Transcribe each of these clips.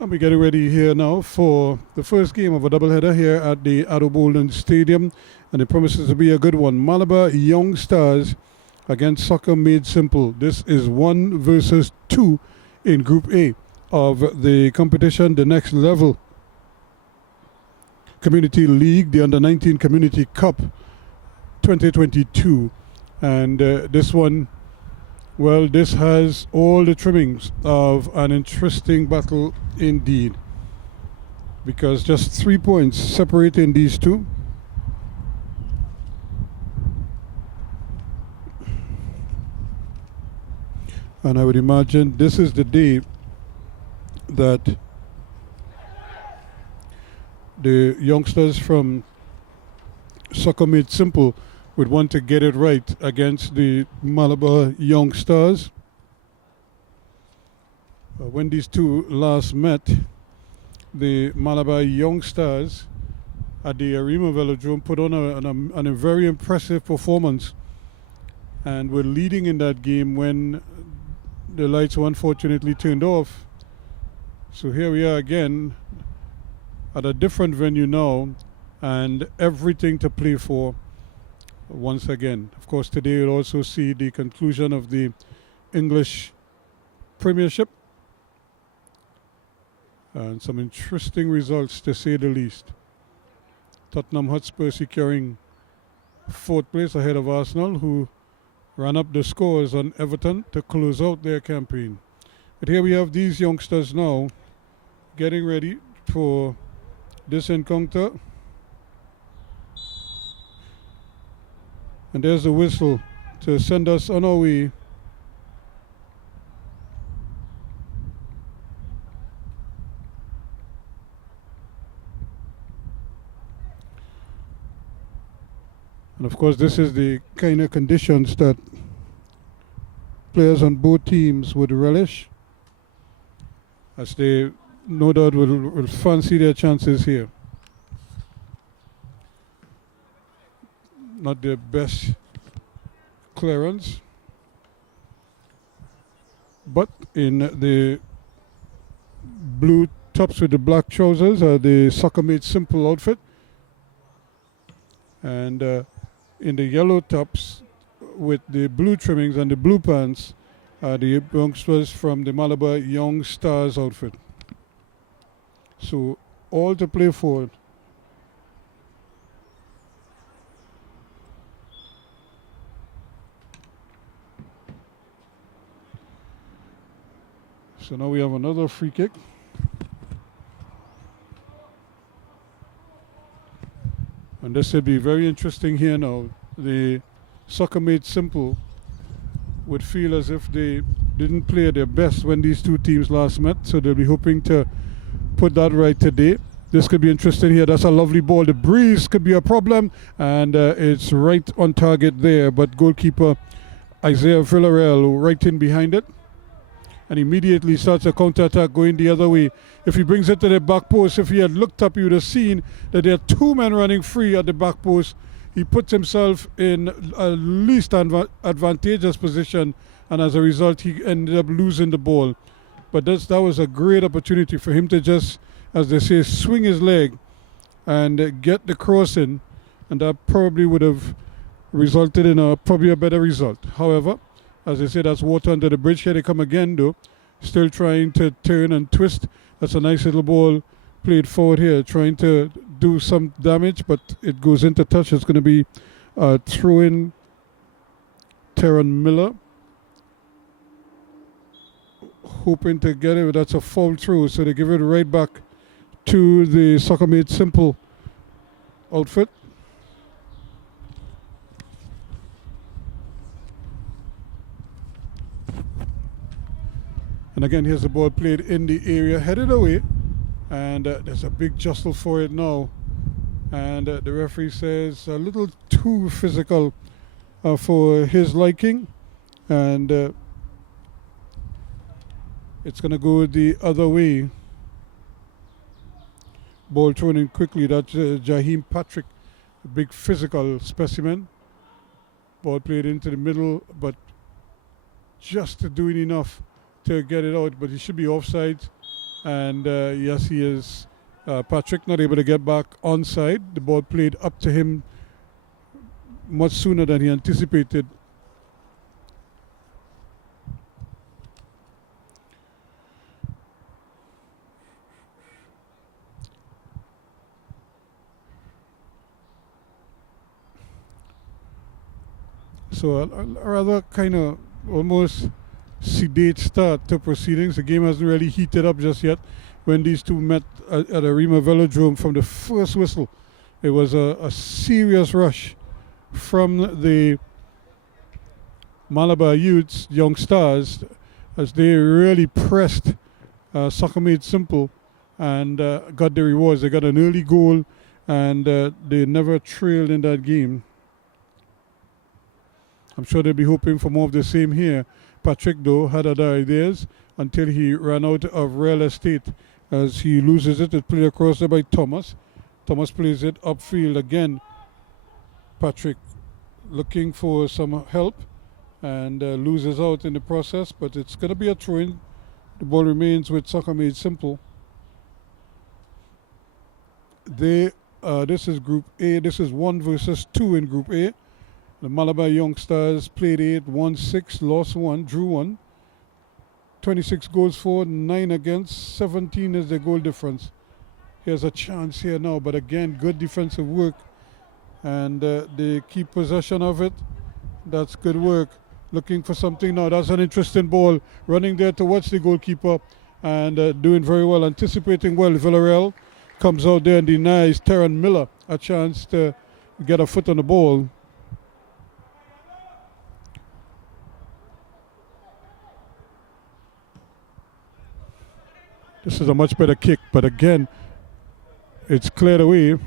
And we're getting ready here now for the first game of a doubleheader here at the Boldon Stadium, and it promises to be a good one. Malabar Young Stars against Soccer Made Simple. This is 1 versus 2 in Group A of the competition, the next level Community League, the Under-19 Community Cup 2022. And this one, well, this has all the trimmings of an interesting battle indeed, because just 3 points separating these two. And I would imagine this is the day that the youngsters from Soccer Made Simple would want to get it right against the Malabar Young Stars. When these two last met, the Malabar Young Stars at the Arima Velodrome put on a very impressive performance and were leading in that game when the lights were unfortunately turned off. So here we are again at a different venue now, and everything to play for once again. Of course, today we'll also see the conclusion of the English Premiership and some interesting results, to say the least. Tottenham Hotspur securing 4th place ahead of Arsenal, who ran up the scores on Everton to close out their campaign. But here we have these youngsters now getting ready for this encounter. And there's the whistle to send us on our way. And of course, this is the kind of conditions that players on both teams would relish, as they no doubt will fancy their chances here. Not their best clearance, but in the blue tops with the black trousers are the Soccer Made Simple outfit, and in the yellow tops with the blue trimmings and the blue pants are the youngsters from the Malabar Young Stars outfit. So all to play for. So now we have another free kick. And this will be very interesting here now. The Soccer Made Simple would feel as if they didn't play at their best when these two teams last met, so they'll be hoping to put that right today. This could be interesting here. That's a lovely ball. The breeze could be a problem, and it's right on target there, but goalkeeper Isaiah Villarreal right in behind it, and immediately starts a counter-attack going the other way. If he brings it to the back post, if he had looked up, he would have seen that there are 2 men running free at the back post. He puts himself in a least advantageous position, and as a result, he ended up losing the ball. But that was a great opportunity for him to just, as they say, swing his leg and get the cross in, and that probably would have resulted in probably a better result. However, as I say, that's water under the bridge. Here they come again, though, still trying to turn and twist. That's a nice little ball played forward here, trying to do some damage, but it goes into touch. It's going to be throw-in. Terran Miller hoping to get it, but that's a foul throw, so they give it right back to the Soccer Made Simple outfit. And again, here's the ball played in the area, headed away, and there's a big jostle for it now. And the referee says a little too physical for his liking, and it's going to go the other way. Ball thrown in quickly. That's Jaheim Patrick, a big physical specimen. Ball played into the middle, but just doing enough to get it out, but he should be offside. And yes, he is. Patrick not able to get back onside. The ball played up to him much sooner than he anticipated. So a rather kind of almost sedate start to proceedings. The game hasn't really heated up just yet. When these two met at Arima Velodrome from the first whistle, it was a serious rush from the Malabar youths, young stars, as they really pressed Soccer Made Simple and got the rewards. They got an early goal and they never trailed in that game. I'm sure they'll be hoping for more of the same here. Patrick, though, had other ideas until he ran out of real estate as he loses it. It's played across there by Thomas. Thomas plays it upfield again. Patrick looking for some help and loses out in the process, but it's going to be a throw-in. The ball remains with Soccer Made Simple. This is Group A. This is 1 versus 2 in Group A. The Malabar Youngsters played 8, won 6, lost 1, drew 1. 26 goals for, 9 against, 17 is the goal difference. Here's a chance here now, but again, good defensive work. And they keep possession of it. That's good work. Looking for something now. That's an interesting ball. Running there towards the goalkeeper and doing very well, anticipating well. Villarreal comes out there and denies Terran Miller a chance to get a foot on the ball. This is a much better kick, but again, it's cleared away.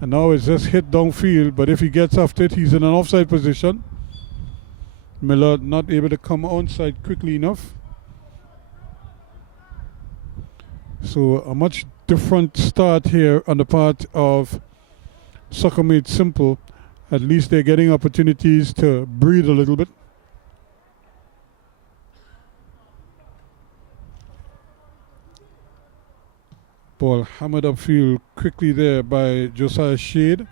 And now it's just hit downfield, but if he gets after it, he's in an offside position. Miller not able to come onside quickly enough. So a much different start here on the part of Soccer Made Simple. At least they're getting opportunities to breathe a little bit. Ball hammered upfield quickly there by Josiah Shade.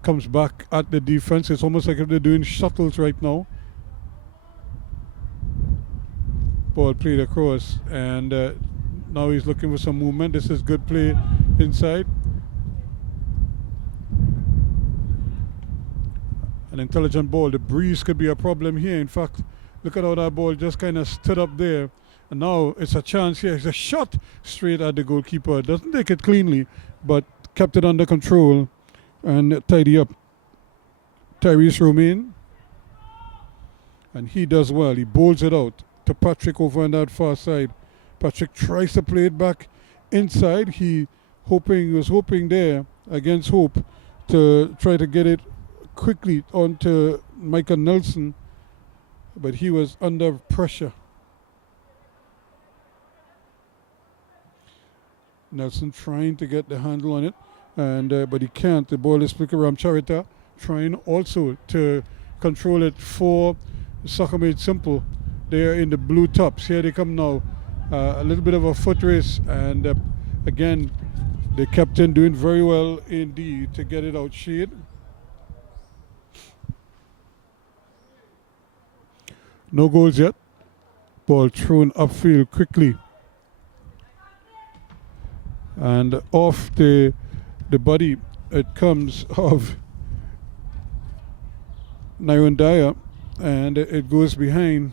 Comes back at the defense. It's almost like if they're doing shuttles right now. Ball played across and now he's looking for some movement. This is good play inside. An intelligent ball. The breeze could be a problem here. In fact, look at how that ball just kind of stood up there. And now it's a chance here. It's a shot straight at the goalkeeper. Doesn't take it cleanly, but kept it under control and tidy up. Tyrese Romain. And he does well. He bowls it out to Patrick over on that far side. Patrick tries to play it back inside. He was hoping there against hope to try to get it quickly onto Michael Nelson, but he was under pressure. Nelson trying to get the handle on it, and but he can't. The ball is flicked around. Charita trying also to control it for Soccer Made Simple. They are in the blue tops. Here they come now. A little bit of a foot race, and again, the captain doing very well indeed to get it out. Shade. No goals yet. Ball thrown upfield quickly. And off the body it comes of Nyron Dyer, and it goes behind.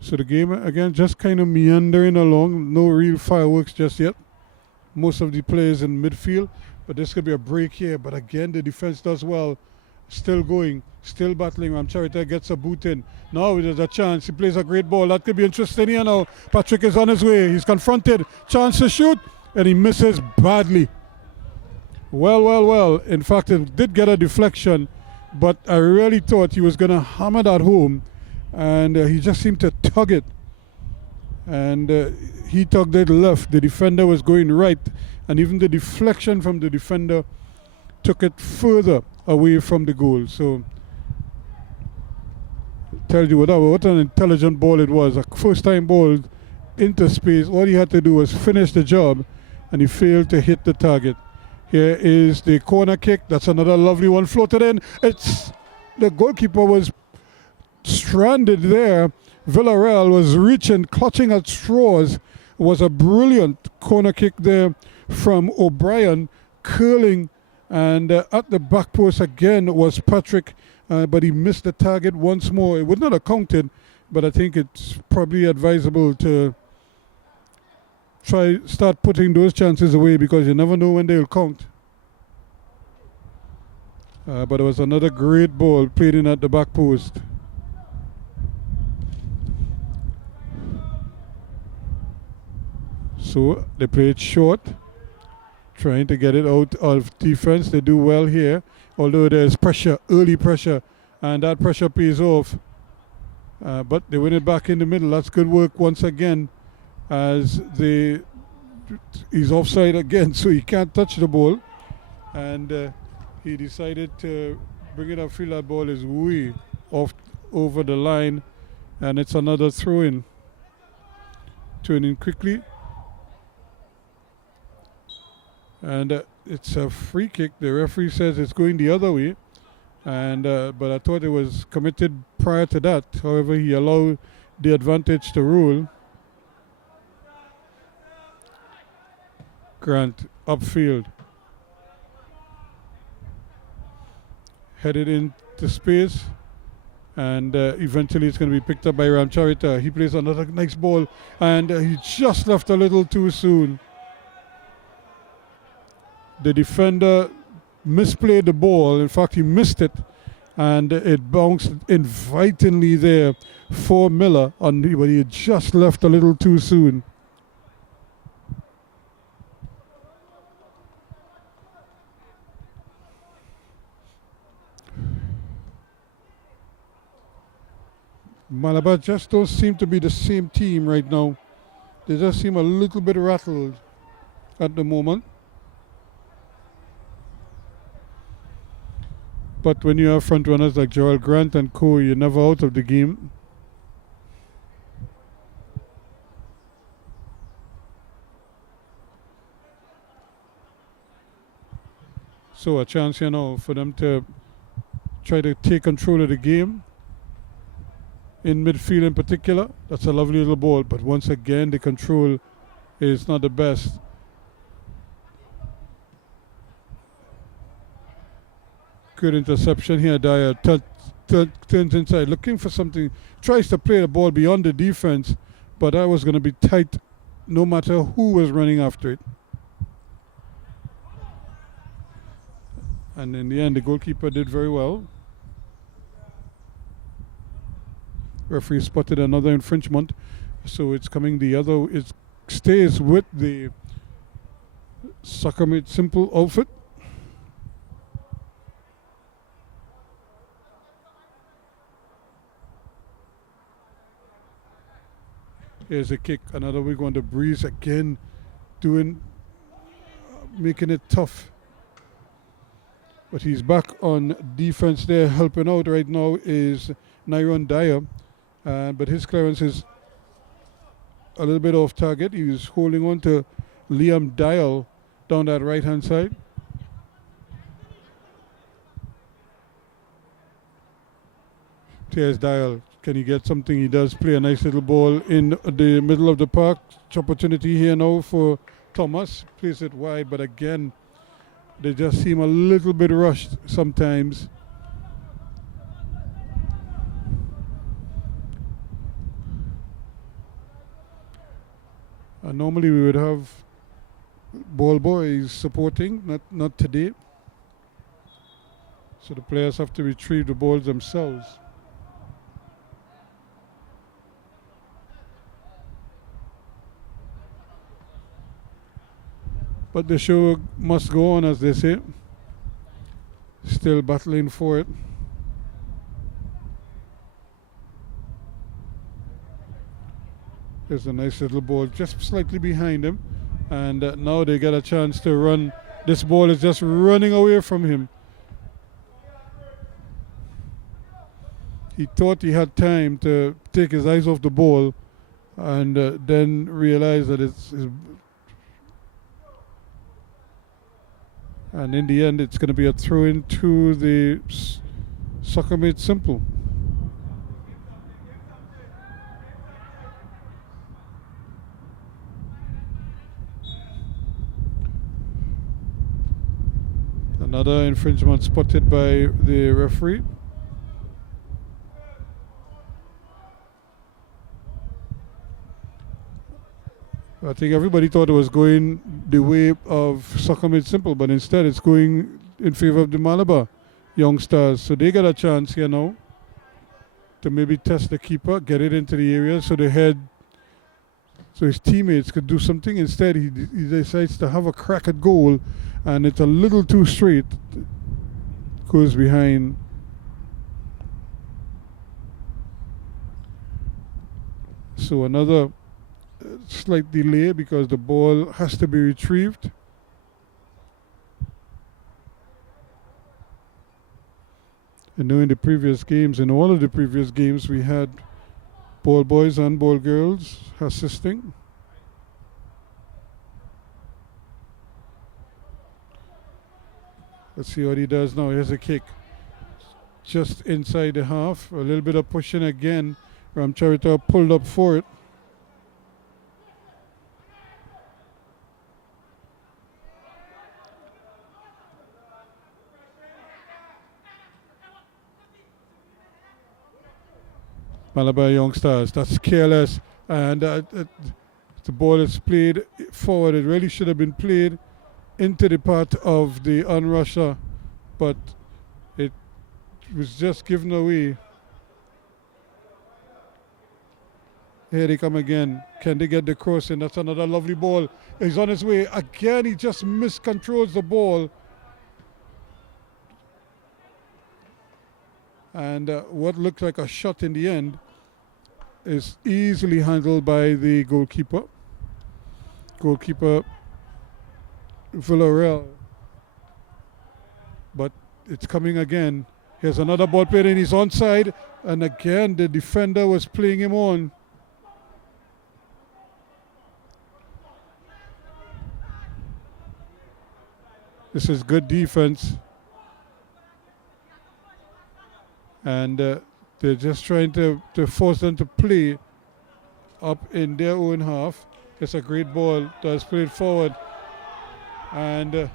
So the game again just kind of meandering along, no real fireworks just yet. Most of the players in midfield, but this could be a break here. But again, the defense does well. Still going, still battling. Ramcharita gets a boot in. Now there's a chance. He plays a great ball. That could be interesting here now. Patrick is on his way. He's confronted. Chance to shoot, and he misses badly. Well. In fact, it did get a deflection, but I really thought he was going to hammer that home, and he just seemed to tug it. And he tugged it left. The defender was going right, and even the deflection from the defender took it further away from the goal. So, tell you what an intelligent ball it was. A first-time ball into space. All he had to do was finish the job, and he failed to hit the target. Here is the corner kick. That's another lovely one floated in. It's the goalkeeper was stranded there. Villarreal was reaching, clutching at straws. It was a brilliant corner kick there from O'Brien, curling, and at the back post again was Patrick, but he missed the target once more. It would not have counted, but I think it's probably advisable to start putting those chances away, because you never know when they'll count. But it was another great ball played in at the back post. So they played short, trying to get it out of defense. They do well here, although there's pressure, early pressure, and that pressure pays off. But they win it back in the middle. That's good work once again, as he's offside again, so he can't touch the ball. And he decided to bring it upfield. That ball is way off over the line, and it's another throw-in. Turning quickly. And it's a free kick. The referee says it's going the other way, and but I thought it was committed prior to that. However, he allowed the advantage to rule. Grant upfield, headed into space, and eventually it's going to be picked up by Ramcharita. He plays another nice ball, and he just left a little too soon. The defender misplayed the ball. In fact, he missed it, and it bounced invitingly there for Miller, but he had just left a little too soon. Malabar just don't seem to be the same team right now. They just seem a little bit rattled at the moment. But when you have front runners like Joel Grant and co, you're never out of the game. So a chance here now for them to try to take control of the game. In midfield in particular, that's a lovely little ball, but once again the control is not the best. Good interception here. Dyer turns inside, looking for something, tries to play the ball beyond the defense, but that was going to be tight no matter who was running after it. And in the end, the goalkeeper did very well. Referee spotted another infringement, so it's coming the other. It stays with the Soccer Made Simple outfit. Here's a kick, another we're going to Breeze again, making it tough. But he's back on defense there. Helping out right now is Nyron Dyer, but his clearance is a little bit off target. He's holding on to Liam Dial down that right hand side. Here's Dial. Can he get something? He does play a nice little ball in the middle of the park. Opportunity here now for Thomas. Plays it wide, but again, they just seem a little bit rushed sometimes. Normally we would have ball boys supporting, not today. So the players have to retrieve the balls themselves. But the show must go on, as they say. Still battling for it. There's a nice little ball just slightly behind him. And now they get a chance to run. This ball is just running away from him. He thought he had time to take his eyes off the ball and then realize that and in the end it's going to be a throw into the soccer made simple. Another infringement spotted by the referee. I think everybody thought it was going the way of soccer made simple, but instead it's going in favor of the Malabar young stars. So they get a chance here now to maybe test the keeper, get it into the area so his teammates could do something. Instead he decides to have a crack at goal, and it's a little too straight. Goes behind. So another slight delay because the ball has to be retrieved. And now in the previous games, in all of the previous games, we had ball boys and ball girls assisting. Let's see what he does now. Here's a kick. Just inside the half. A little bit of pushing again. Ramcharita pulled up for it. Malabar young stars. That's careless. And the ball is played forward. It really should have been played into the part of the unrusher, but it was just given away. Here they come again. Can they get the cross in? That's another lovely ball. He's on his way. Again, he just miscontrols the ball. And what looked like a shot in the end is easily handled by the goalkeeper. Goalkeeper Villarreal. But it's coming again. Here's another ball played and he's onside. And again, the defender was playing him on. This is good defense. And they're just trying to force them to play up in their own half. It's a great ball that's played forward. And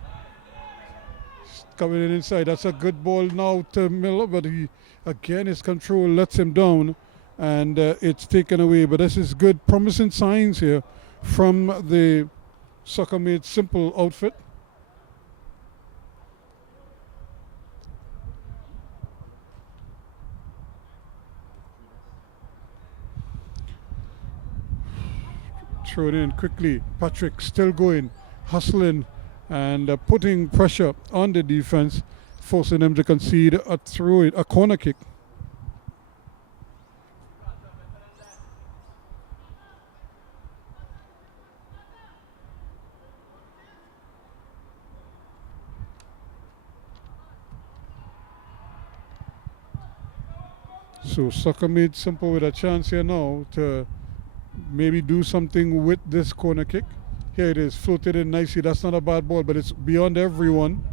coming in inside. That's a good ball now to Miller, but his control lets him down. And it's taken away. But this is good, promising signs here from the Soccer Made Simple outfit. Throw it in quickly. Patrick still going, hustling and putting pressure on the defense, forcing them to concede a corner kick. So Soccer Made Simple with a chance here now to maybe do something with this corner kick. Here it is, floated in nicely. That's not a bad ball, but it's beyond everyone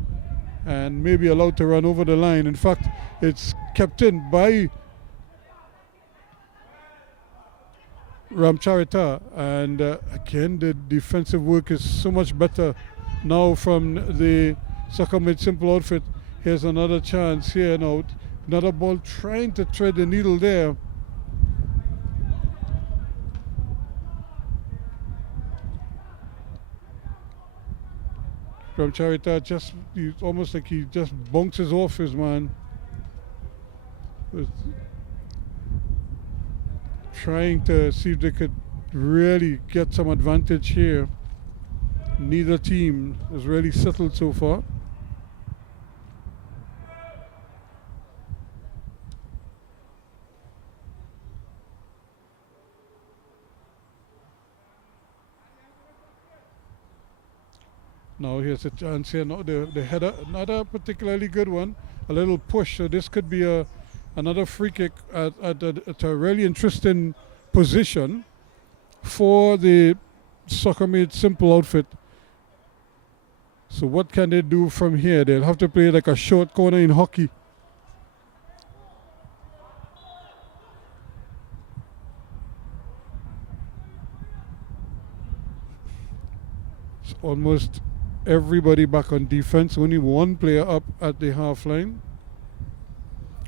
and maybe allowed to run over the line. In fact, it's kept in by Ramcharita. And again, the defensive work is so much better now from the Soccer Made Simple outfit. Here's another chance here now. Another ball trying to thread the needle there. Ramcharita almost like he just bounces off his man. Trying to see if they could really get some advantage here. Neither team is really settled so far. Now here's a chance here. No, the header, not a particularly good one. A little push. So this could be another free kick at a really interesting position for the Soccer Made Simple outfit. So what can they do from here? They'll have to play like a short corner in hockey. It's almost everybody back on defense. Only one player up at the half line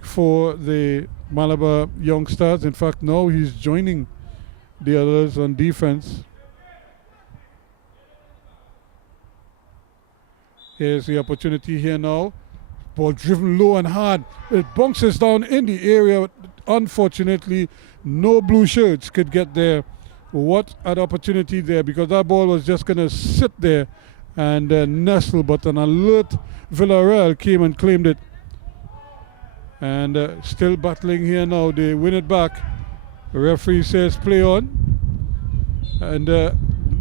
for the Malabar youngsters. In fact, now he's joining the others on defense. Here's the opportunity here now. Ball driven low and hard. It bounces down in the area. Unfortunately, no blue shirts could get there. What an opportunity there, because that ball was just going to sit there and nestle, but an alert Villarreal came and claimed it. And still battling here now. They win it back. The referee says play on. And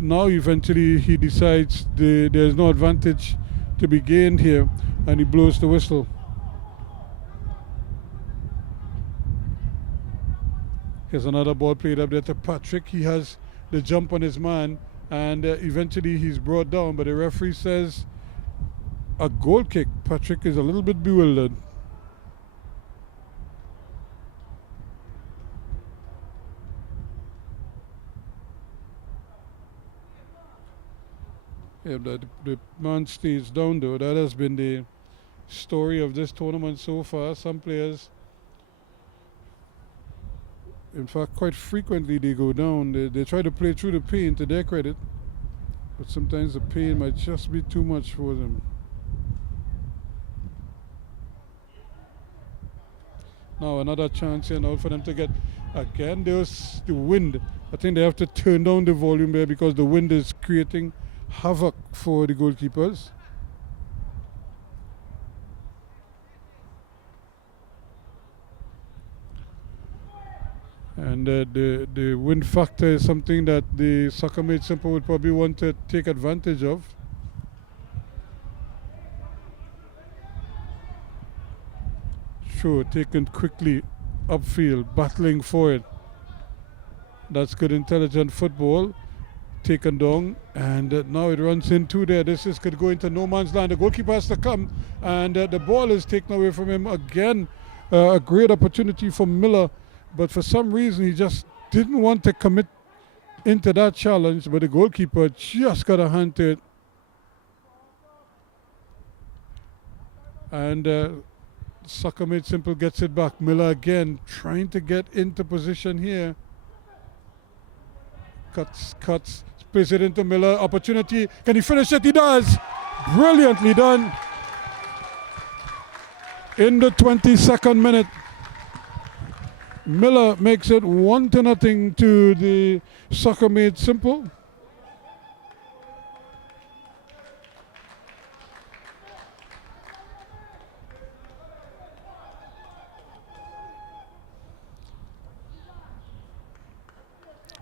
now eventually he decides there's no advantage to be gained here, and he blows the whistle. Here's another ball played up there to Patrick. He has the jump on his man, and eventually he's brought down, but the referee says a goal kick. Patrick is a little bit bewildered. Yeah, the man stays down though. That has been the story of this tournament so far. Some players, in fact, quite frequently they go down. They try to play through the pain, to their credit, but sometimes the pain might just be too much for them. Now another chance here now for them to get, again, there's the wind. I think they have to turn down the volume there because the wind is creating havoc for the goalkeepers. And the wind factor is something that the Soccer Made Simple would probably want to take advantage of. Sure, taken quickly upfield, battling for it. That's good, intelligent football. Taken down, and now it runs into there. This could go into no man's land. The goalkeeper has to come, and the ball is taken away from him again. A great opportunity for Miller, but for some reason he just didn't want to commit into that challenge, but the goalkeeper just got a hand to it. And Soccer Made Simple gets it back. Miller again trying to get into position here. Cuts, plays it into Miller. Opportunity. Can he finish it? He does. Brilliantly done. In the 22nd minute, Miller makes it 1-0 to the Soccer Made Simple.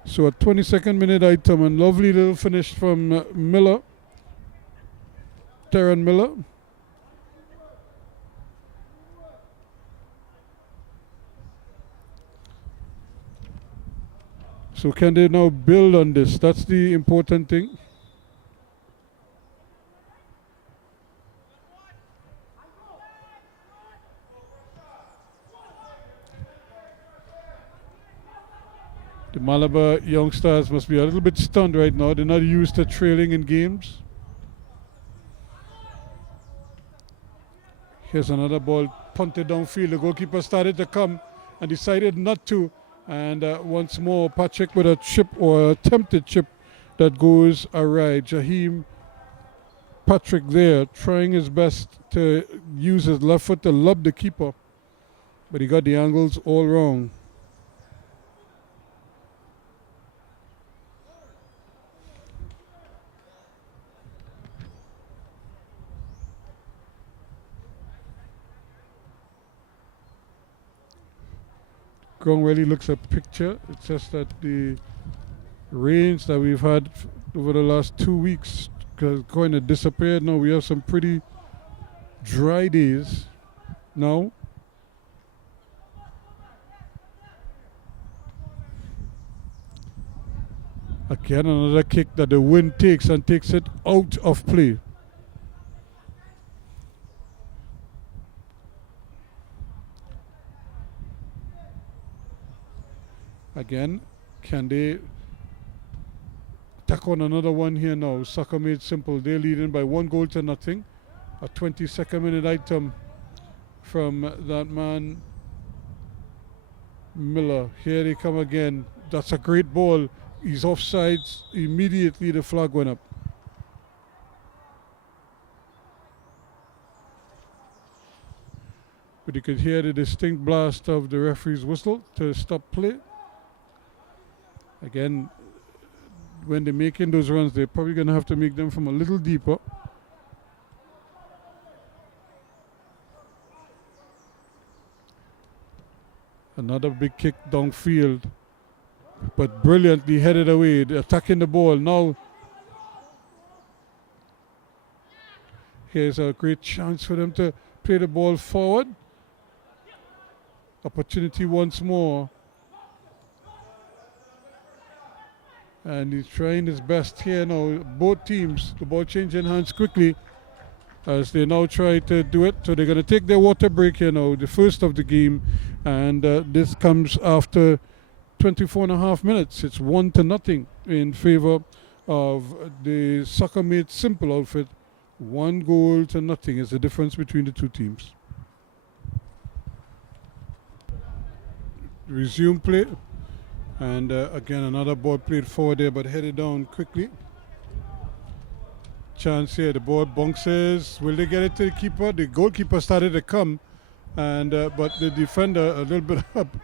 So a 22nd minute item, and lovely little finish from Miller, Terran Miller. So can they now build on this? That's the important thing. The Malabar youngsters must be a little bit stunned right now. They're not used to trailing in games. Here's another ball punted downfield. The goalkeeper started to come and decided not to. And once more, Patrick with a chip, or attempted chip, that goes awry. Jaheim Patrick there trying his best to use his left foot to lob the keeper, but he got the angles all wrong. Ground really looks a picture. It's just that the rains that we've had over the last 2 weeks going to disappear now. We have some pretty dry days now. Again, another kick that the wind takes and takes it out of play. Again, can they tack on another one here now? Soccer made simple. They're leading by 1-0. A 22nd minute item from that man Miller. Here they come again. That's a great ball. He's offsides. Immediately the flag went up. But you could hear the distinct blast of the referee's whistle to stop play. Again, when they're making those runs, they're probably going to have to make them from a little deeper. Another big kick downfield, but brilliantly headed away, attacking the ball. Now, here's a great chance for them to play the ball forward. Opportunity once more. And he's trying his best here now. Both teams, the ball changing hands quickly as they now try to do it. So they're going to take their water break here now, the first of the game. And this comes after 24.5 minutes. It's 1-0 in favor of the Soccer Made Simple outfit. 1-0 is the difference between the two teams. Resume play. And again, another ball played forward there, but headed down quickly. Chance here, the ball bounces. Will they get it to the keeper? The goalkeeper started to come, and but the defender a little bit up,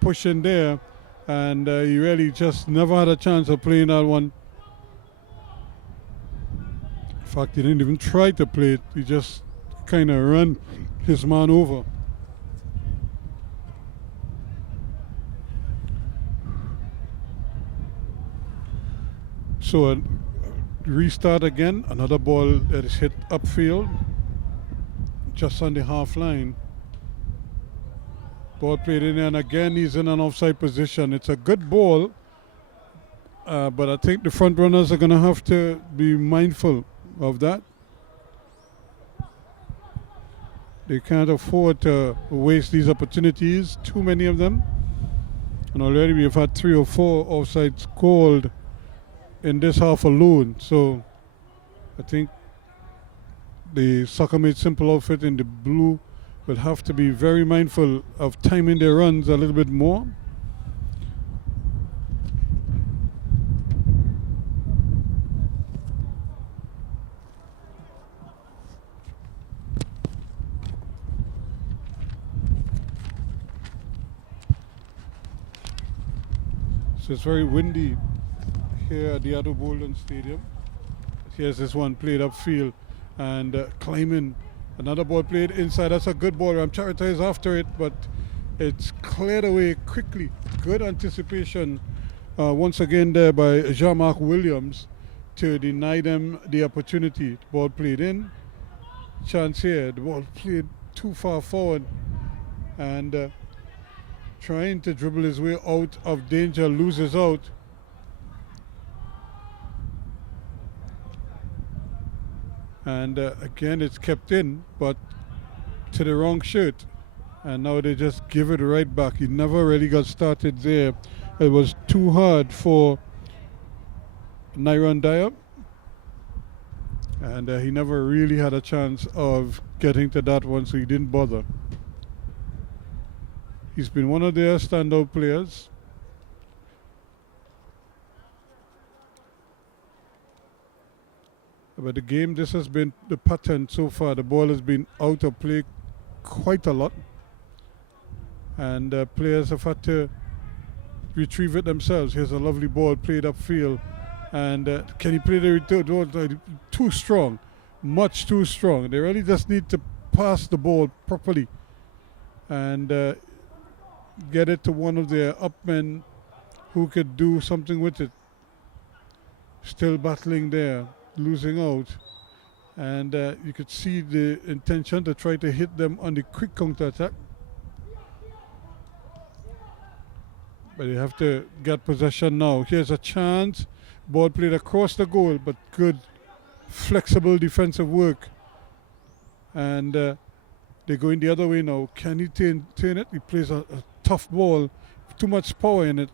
pushing there, and he really just never had a chance of playing that one. In fact, he didn't even try to play it. He just kind of ran his man over. So restart again. Another ball that is hit upfield, just on the half line. Ball played in, and again he's in an offside position. It's a good ball, but I think the front runners are going to have to be mindful of that. They can't afford to waste these opportunities. Too many of them, and already we've had 3 or 4 offsides called in this half alone. So I think the Soccer Made Simple outfit in the blue will have to be very mindful of timing their runs a little bit more. So it's very windy here at the Boldon Stadium. Here's this one played upfield and climbing. Another ball played inside. That's a good ball. Ramcharita is after it, but it's cleared away quickly. Good anticipation once again there by Jean-Marc Williams to deny them the opportunity. The ball played in. Chance here. The ball played too far forward and trying to dribble his way out of danger, loses out. And again, it's kept in, but to the wrong shirt. And now they just give it right back. He never really got started there. It was too hard for Nyron Dyer. And he never really had a chance of getting to that one, so he didn't bother. He's been one of their standout players. But the game, this has been the pattern so far. The ball has been out of play quite a lot. And players have had to retrieve it themselves. Here's a lovely ball played upfield. And can he play the return? Too strong. Much too strong. They really just need to pass the ball properly. And get it to one of their upmen who could do something with it. Still battling there. losing out. And you could see the intention to try to hit them on the quick counter attack. But you have to get possession now. Here's a chance. Ball played across the goal, but good flexible defensive work. And they're going the other way now. Can he turn it? He plays a tough ball, too much power in it,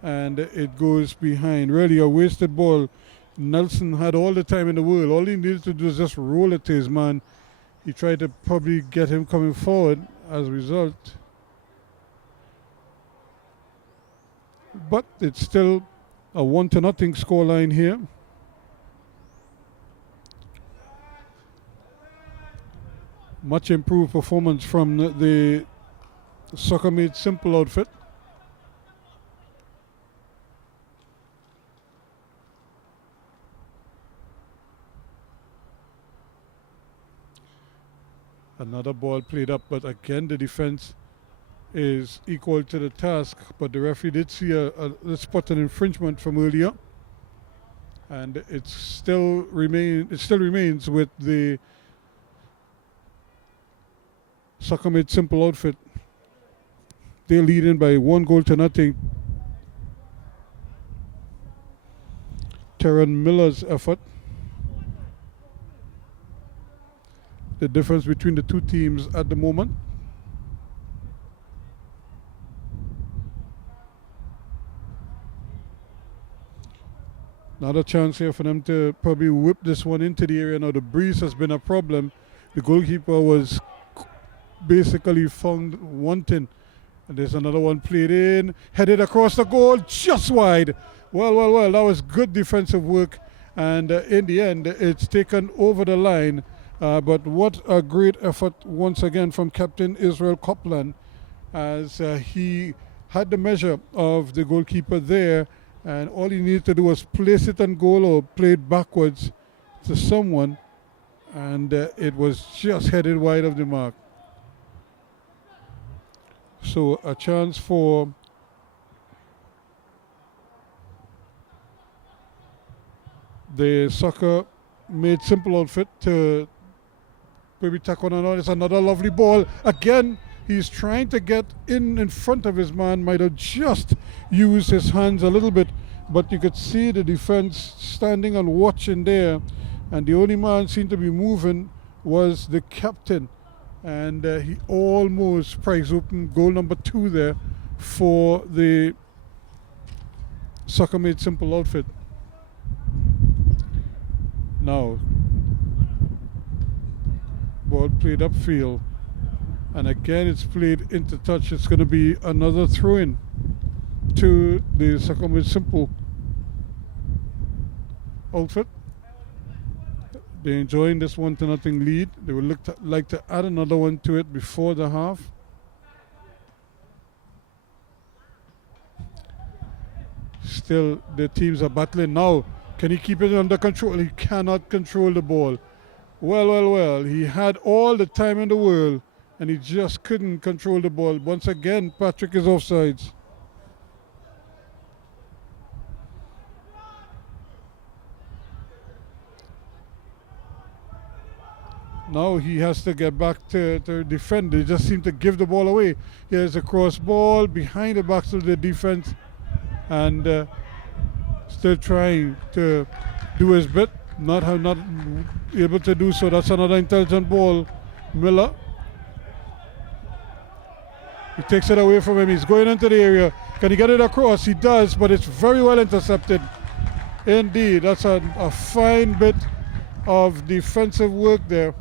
and it goes behind. Really a wasted ball. Nelson had all the time in the world. All he needed to do is just roll it to his man. He tried to probably get him coming forward as a result. But it's still a 1-0 scoreline here. Much improved performance from the Soccer Made Simple outfit. Another ball played up, but again the defense is equal to the task. But the referee did see a spot an infringement from earlier, and it still remains with the Soccer Made Simple outfit. They're leading by 1-0. Terran Miller's effort. The difference between the two teams at the moment. Another chance here for them to probably whip this one into the area. Now the breeze has been a problem. The goalkeeper was basically found wanting. And there's another one played in, headed across the goal, just wide. Well, that was good defensive work. And in the end, it's taken over the line. But what a great effort once again from Captain Israel Copland, as he had the measure of the goalkeeper there, and all he needed to do was place it on goal or play it backwards to someone, and it was just headed wide of the mark. So a chance for the Soccer Made Simple outfit to maybe tack on another. It's another lovely ball. Again, he's trying to get in front of his man. Might have just used his hands a little bit, but you could see the defense standing and watching there, and the only man seemed to be moving was the captain, and he almost prize open goal number 2 there for the Soccer Made Simple outfit. Now ball played upfield, and again it's played into touch. It's going to be another throw-in to the Soccer Made Simple outfit. They're enjoying this 1-0 lead. They would like to add another one to it before the half. Still, the teams are battling now. Can he keep it under control? He cannot control the ball. Well. He had all the time in the world, and he just couldn't control the ball. Once again, Patrick is offsides. Now he has to get back to defend. They just seem to give the ball away. Here's a cross ball behind the backs of the defense, and still trying to do his bit. Not able to do so. That's another intelligent ball. Miller. He takes it away from him. He's going into the area. Can he get it across? He does, but it's very well intercepted. Indeed, that's a fine bit of defensive work there.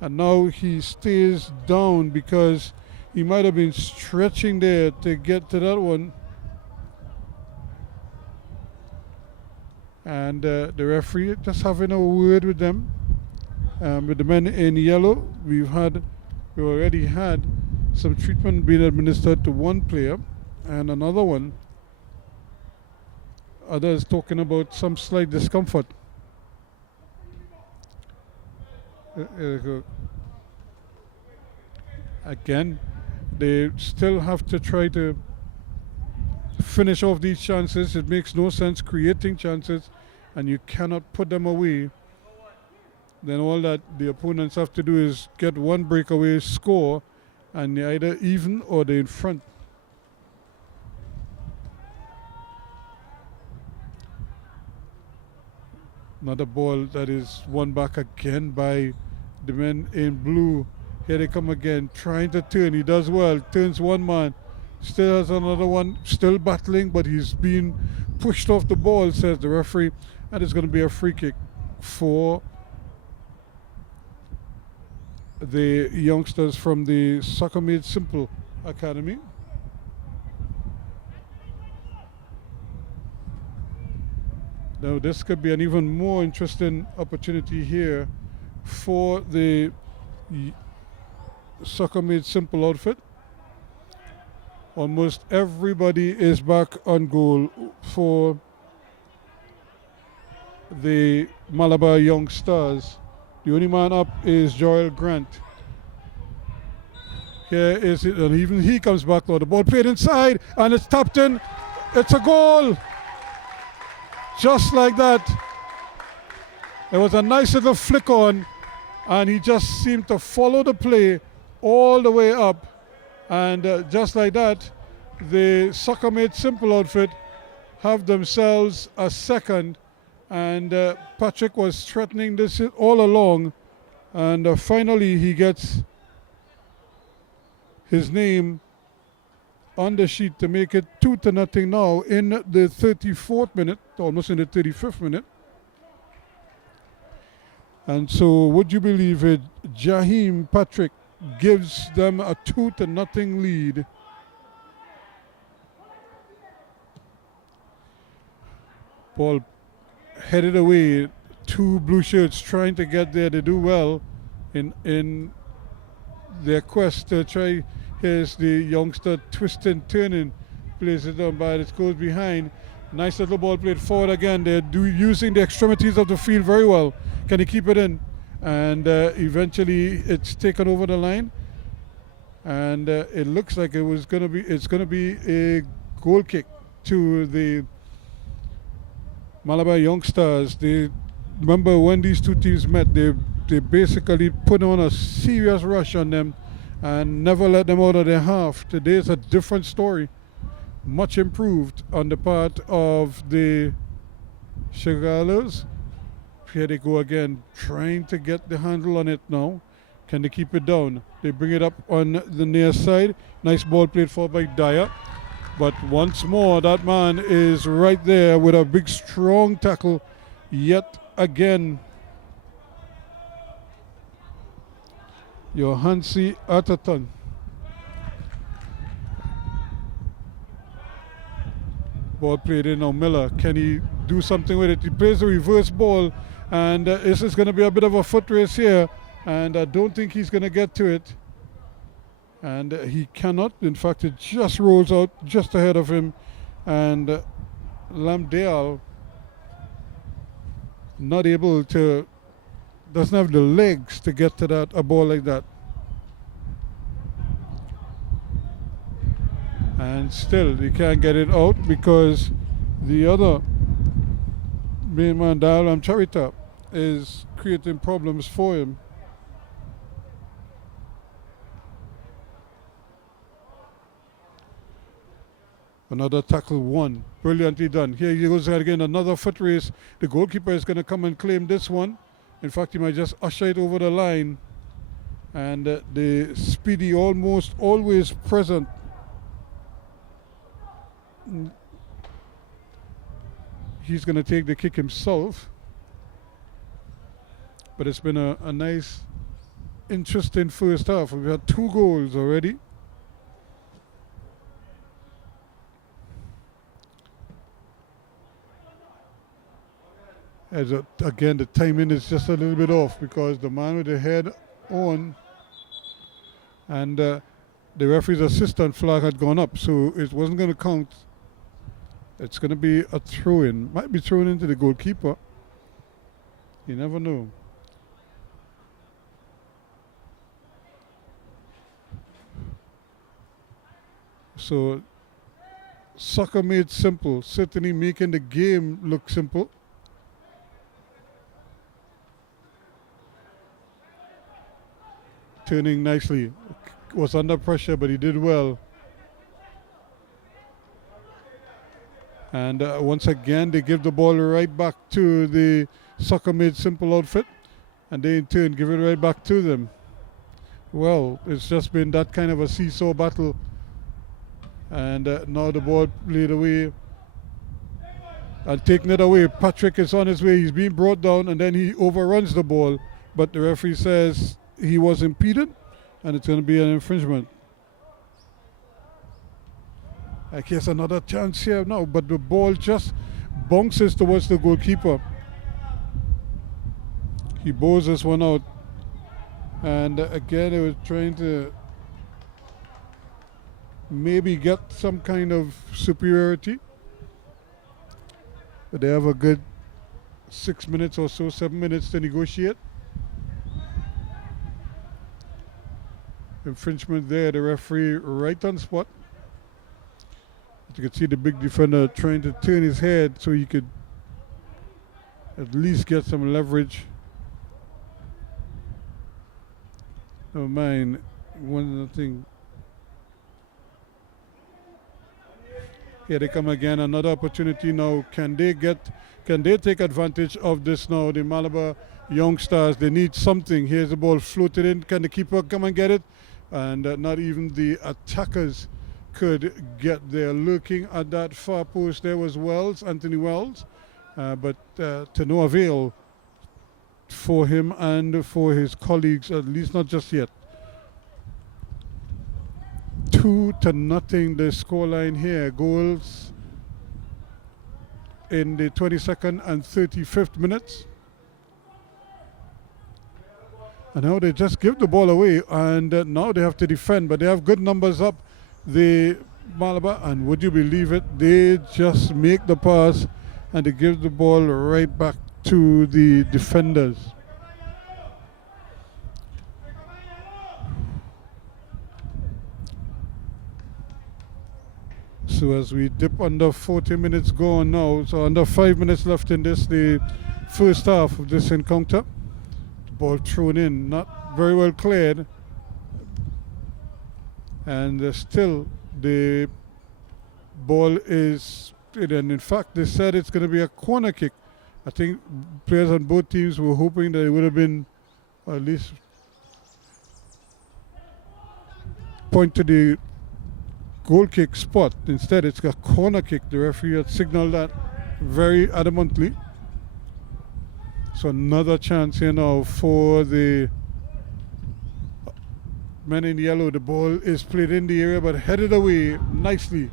And now he stays down because he might have been stretching there to get to that one. And the referee just having a word with them. With the men in yellow, we already had some treatment being administered to one player, and another one. Others talking about some slight discomfort. Again, they still have to try to finish off these chances. It makes no sense creating chances and you cannot put them away. Then all that the opponents have to do is get one breakaway, score, and they're either even or they're in front. Another ball that is won back again by the men in blue. Here they come again, trying to turn. He does well, turns one man, still has another one, still battling, but he's being pushed off the ball, says the referee, and it's going to be a free kick for the youngsters from the Soccer Made Simple Academy. Now this could be an even more interesting opportunity here for the Soccer Made Simple outfit. Almost everybody is back on goal for the Malabar Young Stars. The only man up is Joel Grant. Here is it, and even he comes back now. The ball played inside, and it's tapped in. It's a goal! Just like that. There was a nice little flick on, and he just seemed to follow the play all the way up. And just like that, the Soccer Made Simple outfit have themselves a second. And Patrick was threatening this all along. And finally he gets his name on the sheet to make it 2-0 now in the 34th minute, almost in the 35th minute. And so would you believe it, Jaheim Patrick gives them a 2-0 lead. Ball headed away, two blue shirts trying to get there. They do well in their quest to try. Here's the youngster twisting, turning, plays it down, but it goes behind. Nice little ball played forward again. They're using the extremities of the field very well. Can he keep it in? And eventually it's taken over the line. And it looks like it's going to be a goal kick to the Malabar Young Stars. They remember when these two teams met, they basically put on a serious rush on them and never let them out of their half. Today's a different story. Much improved on the part of the Shagalas. Here they go again, trying to get the handle on it now. Can they keep it down? They bring it up on the near side. Nice ball played for by Dyer. But once more, that man is right there with a big, strong tackle yet again. Johansi Ataton. Ball played in now. Miller, can he do something with it? He plays a reverse ball, and this is going to be a bit of a foot race here, and I don't think he's going to get to it. And he cannot. In fact, it just rolls out just ahead of him, and Lamdale not able to, doesn't have the legs to get to a ball like that. And still he can't get it out because the other main man, Dalam Charita, is creating problems for him. Another tackle won. Brilliantly done. Here he goes again, another foot race. The goalkeeper is going to come and claim this one. In fact, he might just usher it over the line. And the speedy, almost always present he's going to take the kick himself. But it's been a nice, interesting first half. We've had 2 goals already. Again, the timing is just a little bit off because the man with the head on and the referee's assistant flag had gone up, so it wasn't going to count. It's going to be a throw-in. Might be thrown into the goalkeeper. You never know. So soccer made simple, certainly making the game look simple. Turning nicely, was under pressure, but he did well. And once again, they give the ball right back to the soccer made simple outfit, and they in turn give it right back to them. Well, it's just been that kind of a seesaw battle, and now the ball played away and taking it away. Patrick is on his way. He's being brought down, and then he overruns the ball, but the referee says he was impeded, and it's going to be an infringement. I guess another chance here now, but the ball just bounces towards the goalkeeper. He bows this one out, and again they were trying to maybe get some kind of superiority, but they have a good 6 minutes or so, 7 minutes to negotiate. Infringement there, the referee right on spot. You could see the big defender trying to turn his head so he could at least get some leverage. Never mind, 1-0. Here they come again, another opportunity now. Can they take advantage of this now? The Malabar young stars, they need something. Here's the ball floated in. Can the keeper come and get it? And not even the attackers could get there. Looking at that far post, there was Wells, Anthony Wells, but to no avail for him and for his colleagues, at least not just yet. 2-0 the scoreline here. Goals in the 22nd and 35th minutes. And now they just give the ball away, and now they have to defend, but they have good numbers up, the Malabar, and would you believe it, they just make the pass and they give the ball right back to the defenders. So as we dip under 40 minutes gone now, so under 5 minutes left in this, the first half of this encounter. The ball thrown in, not very well cleared. And still the ball is, and in fact they said it's going to be a corner kick. I think players on both teams were hoping that it would have been, or at least point to the goal kick spot. Instead it's a corner kick. The referee had signaled that very adamantly. So another chance here now for the men in yellow. The ball is played in the area but headed away nicely.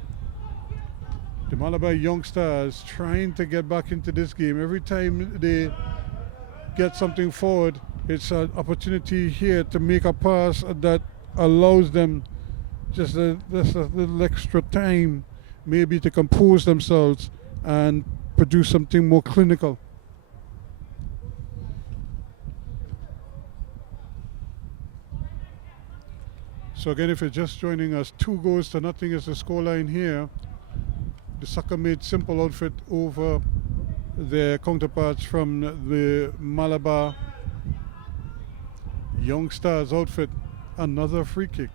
The Malabar young stars trying to get back into this game. Every time they get something forward, it's an opportunity here to make a pass that allows them just a little extra time, maybe to compose themselves and produce something more clinical. So again, if you're just joining us, 2-0 is the scoreline here. The soccer made simple outfit over their counterparts from the Malabar young stars outfit. Another free kick.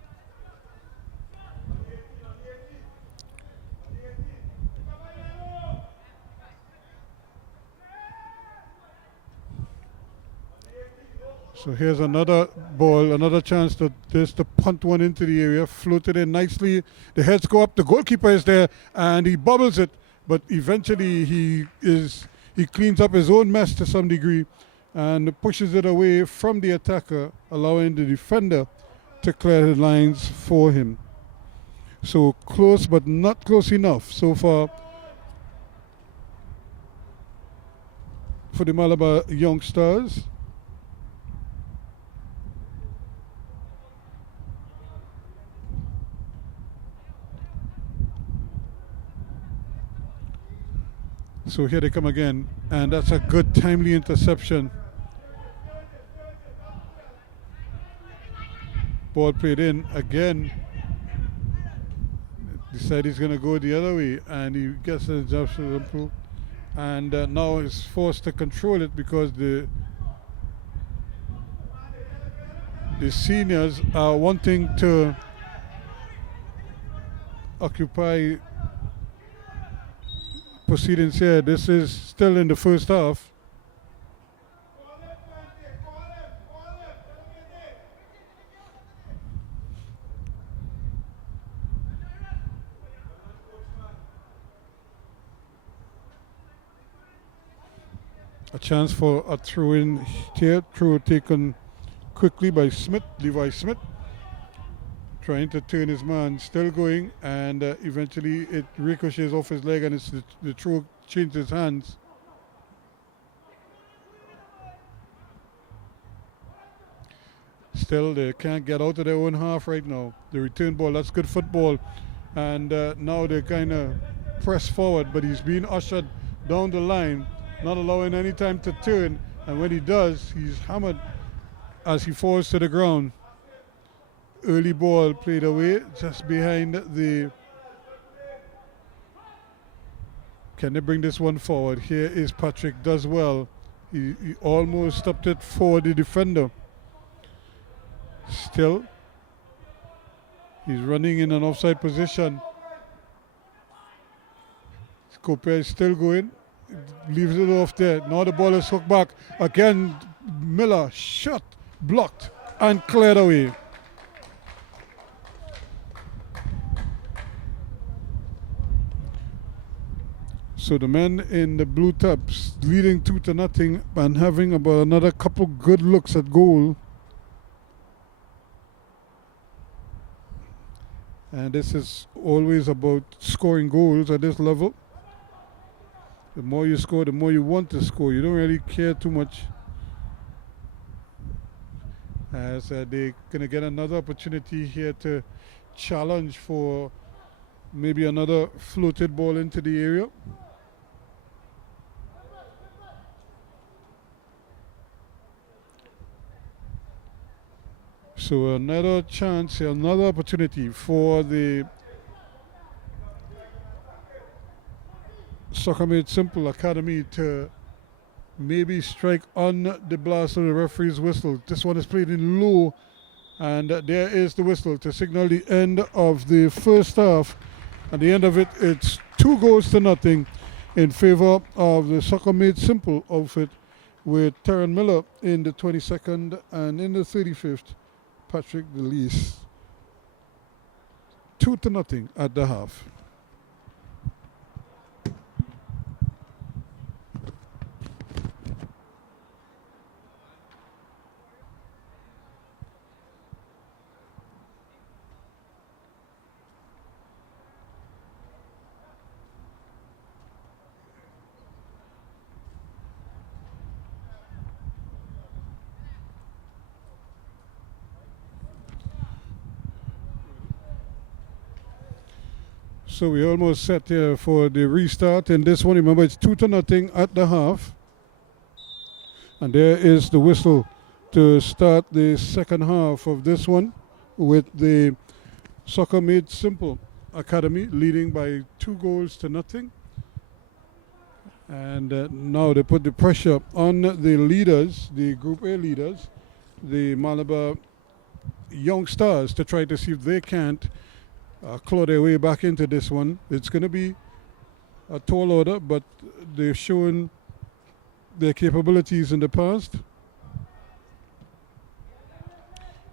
So here's another ball, another chance to just to punt one into the area, floated in nicely. The heads go up, the goalkeeper is there, and he bobbles it. But eventually he cleans up his own mess to some degree and pushes it away from the attacker, allowing the defender to clear the lines for him. So close, but not close enough so far for the Malabar young stars. So here they come again, and that's a good timely interception. Ball played in again. Decided he's going to go the other way, and he gets a jump simple, and now is forced to control it because the seniors are wanting to occupy proceedings here. This is still in the first half. A chance for a throw in here, throw taken quickly by Smith, Levi Smith, trying to turn his man, still going, and eventually it ricochets off his leg and it's the throw changes hands. Still, they can't get out of their own half right now. The return ball, that's good football, and now they kind of press forward, but he's being ushered down the line, not allowing any time to turn, and when he does, he's hammered as he falls to the ground. Early ball played away just behind the... Can they bring this one forward? Here is Patrick, does well. He almost stopped it for the defender. Still, he's running in an offside position. Scope is still going. Leaves it off there. Now the ball is hooked back. Again, Miller shot, blocked, and cleared away. So the men in the blue tops leading 2-0 and having about another couple good looks at goal. And this is always about scoring goals at this level. The more you score, the more you want to score. You don't really care too much. As they're going to get another opportunity here to challenge for maybe another floated ball into the area. So another chance, another opportunity for the Soccer Made Simple Academy to maybe strike on the blast of the referee's whistle. This one is played in low, and there is the whistle to signal the end of the first half. At the end of it, it's 2-0 in favor of the Soccer Made Simple outfit, with Terran Miller in the 22nd and in the 35th, Patrick DeLeese. 2-0 at the half. So we almost set here for the restart in this one. Remember, it's 2-0 at the half. And there is the whistle to start the second half of this one, with the Soccer Made Simple Academy leading by 2-0. And now they put the pressure on the leaders, the Group A leaders, the Malabar Young Stars, to try to see if they can't claw their way back into this one. It's going to be a tall order, but they've shown their capabilities in the past.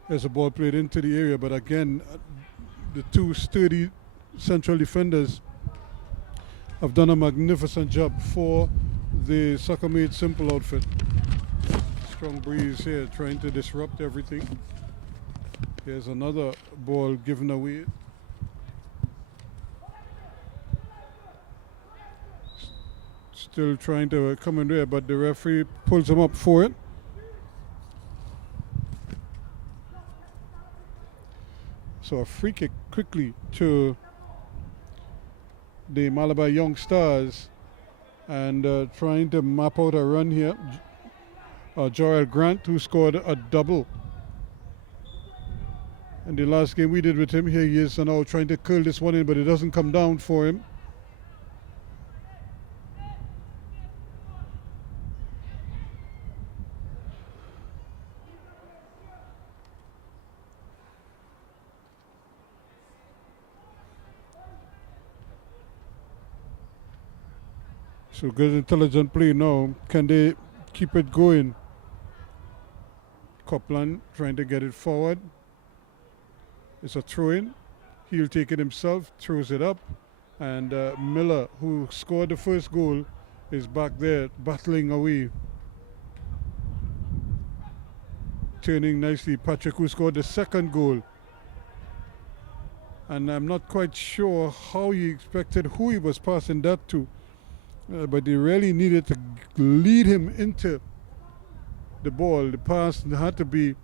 There's a ball played into the area, but again, the two sturdy central defenders have done a magnificent job for the Soccer Made Simple outfit. Strong breeze here, trying to disrupt everything. Here's another ball given away. Still trying to come in there, but the referee pulls him up for it. So a free kick quickly to the Malabar Young Stars, and trying to map out a run here. Joel Grant, who scored a double. in the last game we did with him. Here he is now trying to curl this one in, but it doesn't come down for him. So good intelligent play now. Can they keep it going? Copeland trying to get it forward. It's a throw-in. He'll take it himself, throws it up. And Miller, who scored the first goal, is back there battling away. Turning nicely. Patrick, who scored the second goal. And I'm not quite sure how he expected who he was passing that to. But they really needed to lead him into the ball. The pass had to be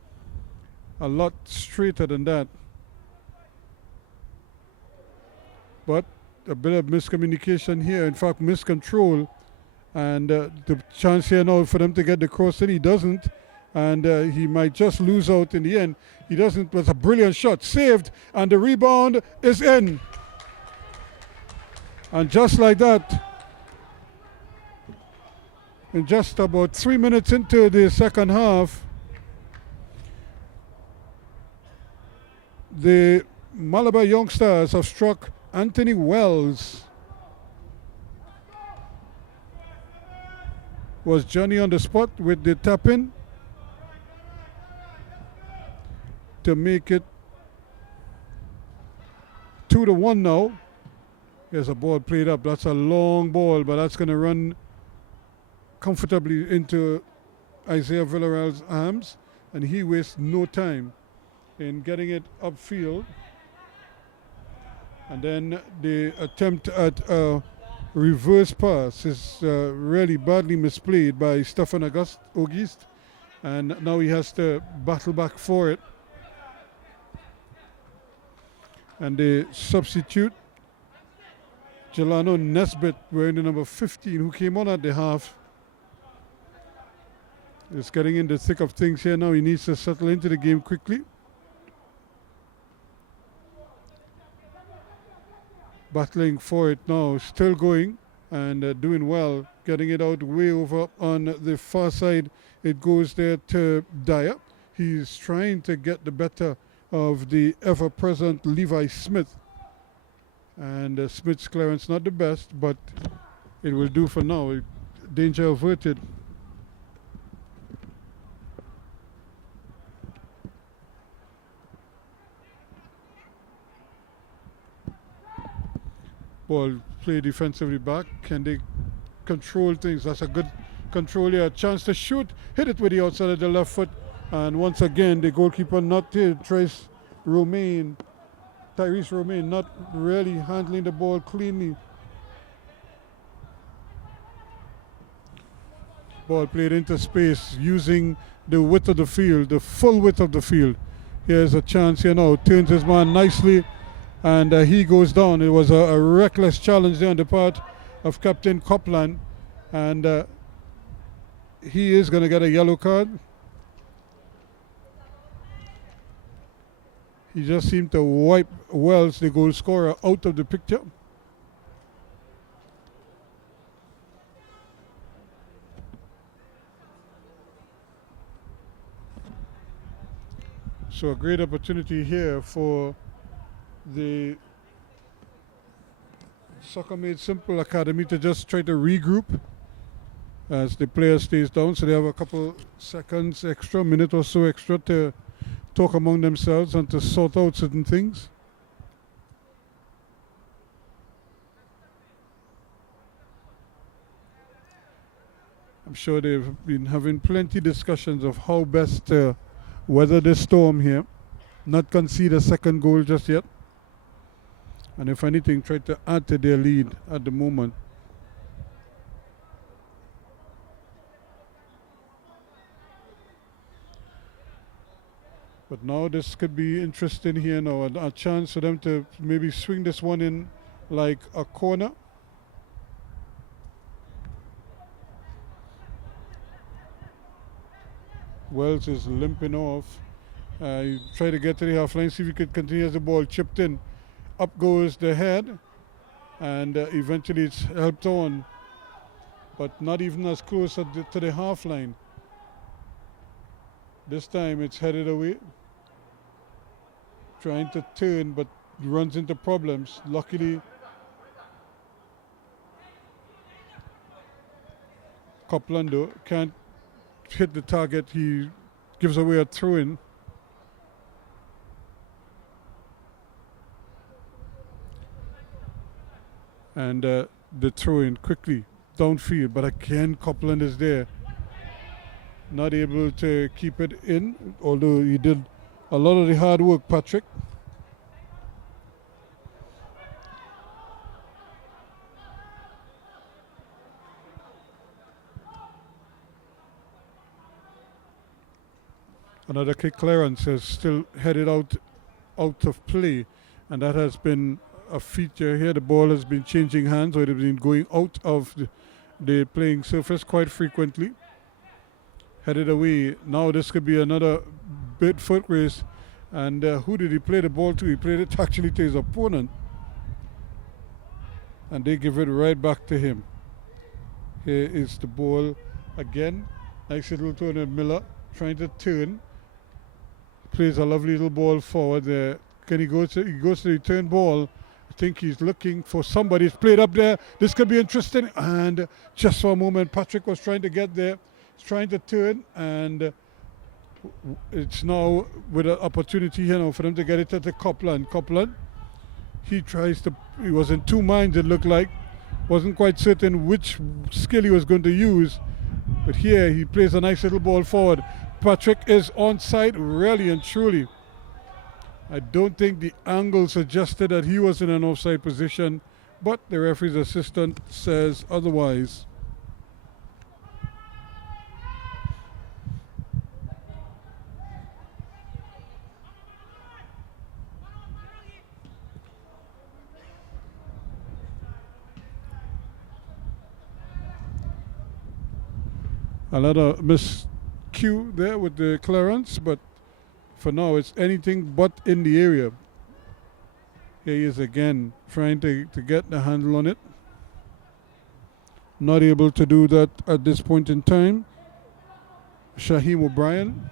a lot straighter than that. But a bit of miscommunication here. In fact, miscontrol. And the chance here now for them to get the cross in. He doesn't. And he might just lose out in the end. He doesn't. It was a brilliant shot. Saved. And the rebound is in. And just like that, in just about 3 minutes into the second half, the Malabar youngsters have struck Anthony Wells. Was Johnny on the spot with the tap-in to make it 2-1 now. There's a ball played up. That's a long ball, but that's going to run comfortably into Isaiah Villarreal's arms, and he wastes no time in getting it upfield. And then the attempt at a reverse pass is really badly misplayed by Stefan Auguste, and now he has to battle back for it. And the substitute, Jelano Nesbitt, wearing the number 15, who came on at the half, is getting in the thick of things here now. He needs to settle into the game quickly. Battling for it now, still going and doing well, getting it out way over on the far side. It goes there to Dyer. He's trying to get the better of the ever-present Levi Smith. And Smith's clearance not the best, but it will do for now. Danger averted. Ball play defensively back. Can they control things? That's a good control here. A chance to shoot. Hit it with the outside of the left foot. And once again, the goalkeeper not here. Tyrese Romain not really handling the ball cleanly. Ball played into space using the width of the field, the full width of the field. Here's a chance here now. Turns his man nicely. And he goes down. It was a reckless challenge there on the part of Captain Copeland. And he is going to get a yellow card. He just seemed to wipe Wells, the goal scorer, out of the picture. So a great opportunity here for the Soccer Made Simple Academy to just try to regroup as the player stays down. So they have a couple seconds extra, minute or so extra to talk among themselves and to sort out certain things. I'm sure they've been having plenty discussions of how best to weather the storm here, not concede a second goal just yet, and if anything, try to add to their lead at the moment. But now this could be interesting here now, a chance for them to maybe swing this one in like a corner. Wells is limping off, He tried to get to the half line, see if he could continue as the ball chipped in. Up goes the head, and eventually it's helped on, but not even as close to the half line. This time it's headed away, trying to turn, but runs into problems. Luckily, Copeland though can't hit the target. He gives away a throw-in. And the throw-in quickly downfield, but again Copeland is there, not able to keep it in, although he did a lot of the hard work, Patrick. Another kick clearance is still headed out of play, and that has been a feature here. The ball has been changing hands, or it has been going out of the playing surface quite frequently. Headed away. Now this could be another big foot race. And who did he play the ball to? He played it actually to his opponent. And they give it right back to him. Here is the ball again. Nice little turn at Miller, trying to turn. Plays a lovely little ball forward there. He goes to the return ball. I think he's looking for somebody. It's played up there. This could be interesting. And just for a moment, Patrick was trying to get there. He's trying to turn, and it's now with an opportunity here now for them to get it to the Copeland. Copeland, he was in two minds, it looked like. Wasn't quite certain which skill he was going to use. But here he plays a nice little ball forward. Patrick is onside, really and truly. I don't think the angle suggested that he was in an offside position, but the referee's assistant says otherwise. Another miscue there with the clearance, but for now it's anything but in the area. Here he is again, trying to get the handle on it. Not able to do that at this point in time. Shaheem O'Brien.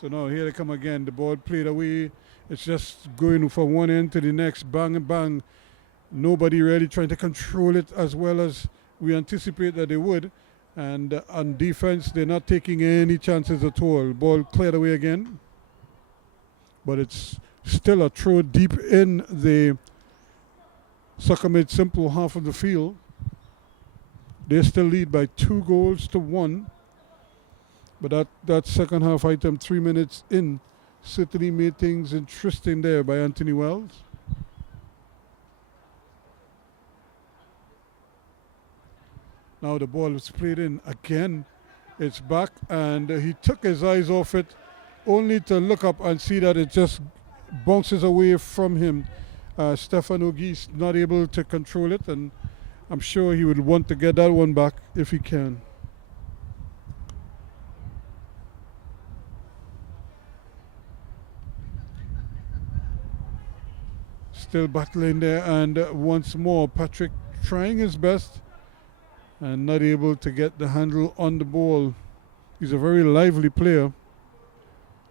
So now here they come again. The ball played away. It's just going from one end to the next, bang and bang. Nobody really trying to control it as well as we anticipate that they would. And on defense, they're not taking any chances at all. Ball cleared away again. But it's still a throw deep in the Suckermid Simple half of the field. They still lead by 2-1. But that second half item, 3 minutes in, certainly made things interesting there by Anthony Wells. Now the ball is played in again. It's back, and he took his eyes off it, only to look up and see that it just bounces away from him. Stefan O'Gee's not able to control it, and I'm sure he would want to get that one back if he can. Still battling there, and once more Patrick trying his best and not able to get the handle on the ball. He's a very lively player.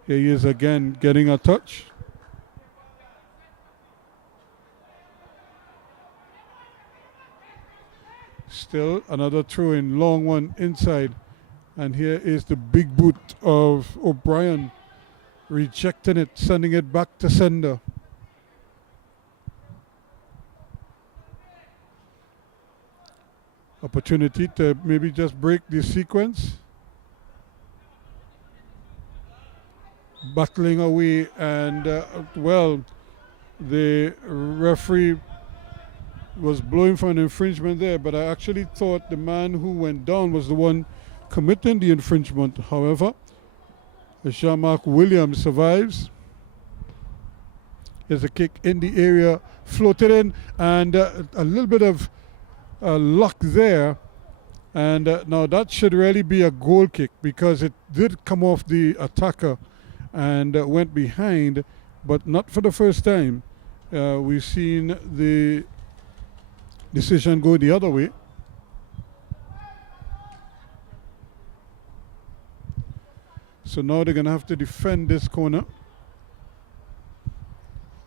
Here he is again, getting a touch. Still another throw-in, long one inside, and here is the big boot of O'Brien, rejecting it, sending it back to sender. Opportunity to maybe just break the sequence. Battling away, and the referee was blowing for an infringement there, but I actually thought the man who went down was the one committing the infringement. However, Jean-Marc Williams survives. Here's a kick in the area, floated in, and a little bit of luck there. And now that should really be a goal kick because it did come off the attacker and went behind, but not for the first time. We've seen the decision go the other way. So now they're going to have to defend this corner.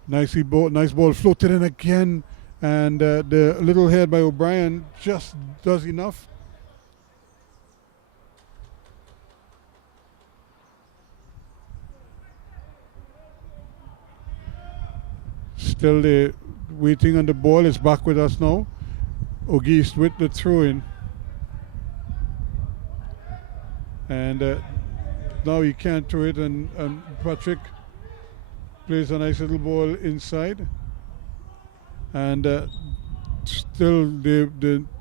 Nice ball floated in again, and the little head by O'Brien just does enough. Still they're waiting on the ball. It's back with us now. Auguste with the throw-in. And now he can't throw it, and Patrick plays a nice little ball inside. And still they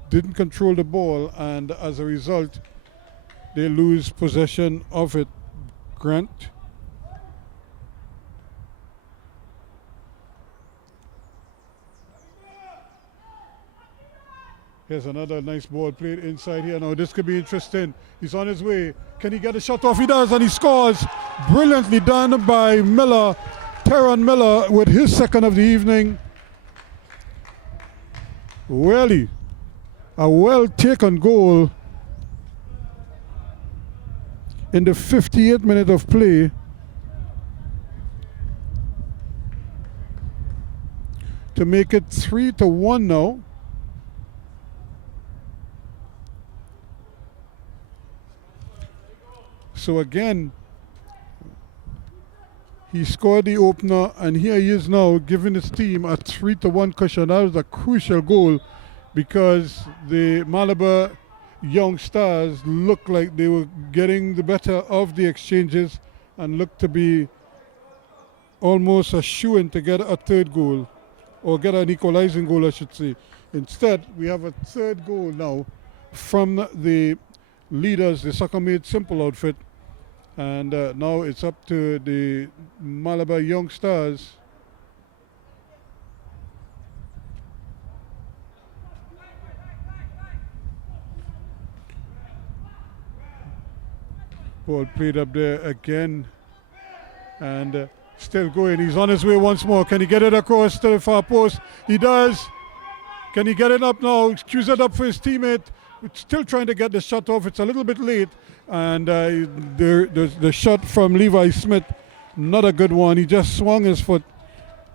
didn't control the ball, and as a result they lose possession of it. Grant. Here's another nice ball played inside here. Now this could be interesting. He's on his way. Can he get a shot off? He does, and he scores. Brilliantly done by Miller. Teron Miller with his second of the evening. Really, a well-taken goal in the 58th minute of play. To make it 3-1 now. So again, he scored the opener, and here he is now giving his team a 3-1 cushion. That was a crucial goal because the Malabar young stars looked like they were getting the better of the exchanges and looked to be almost a shoo-in to get a third goal, or get an equalizing goal, I should say. Instead, we have a third goal now from the leaders, the Soccer Made Simple outfit. And now it's up to the Malabar young stars. Ball played up there again, and still going. He's on his way once more. Can he get it across to the far post? He does. Can he get it up now? Cues it up for his teammate. Still trying to get the shot off. It's a little bit late. And the shot from Levi Smith, not a good one. He just swung his foot,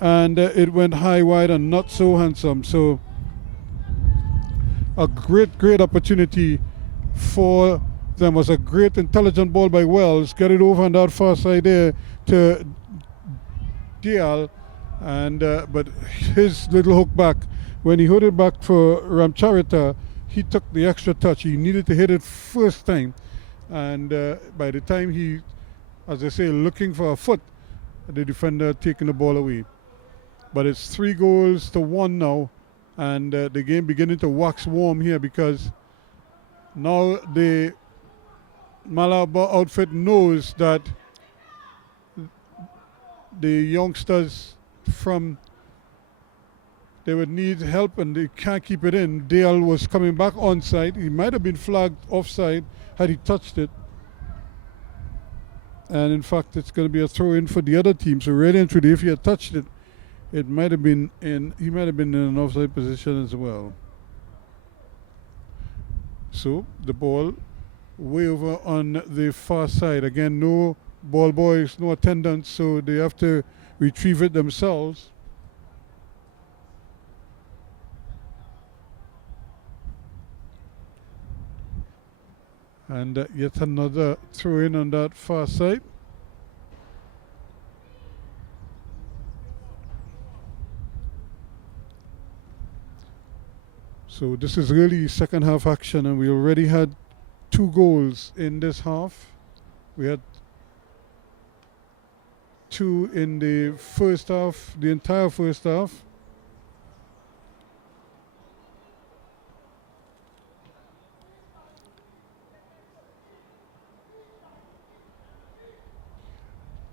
and it went high, wide, and not so handsome. So a great opportunity for them. Was a great intelligent ball by Wells. Get it over on that far side there to Dial, and but his little hook back, when he hooked it back for Ramcharita, he took the extra touch. He needed to hit it first time. And by the time he, as I say, looking for a foot, the defender taking the ball away. But it's 3-1 now, and the game beginning to wax warm here because now the Malabar outfit knows that the youngsters they would need help and they can't keep it in. Dale was coming back onside. He might have been flagged offside had he touched it. And in fact, it's going to be a throw-in for the other team. So really and truly, if he had touched it, it might have been he might have been in an offside position as well. So the ball way over on the far side. Again, no ball boys, no attendants, so they have to retrieve it themselves. And yet another throw in on that far side. So this is really second half action, and we already had 2 goals in this half. We had 2 in the first half, the entire first half.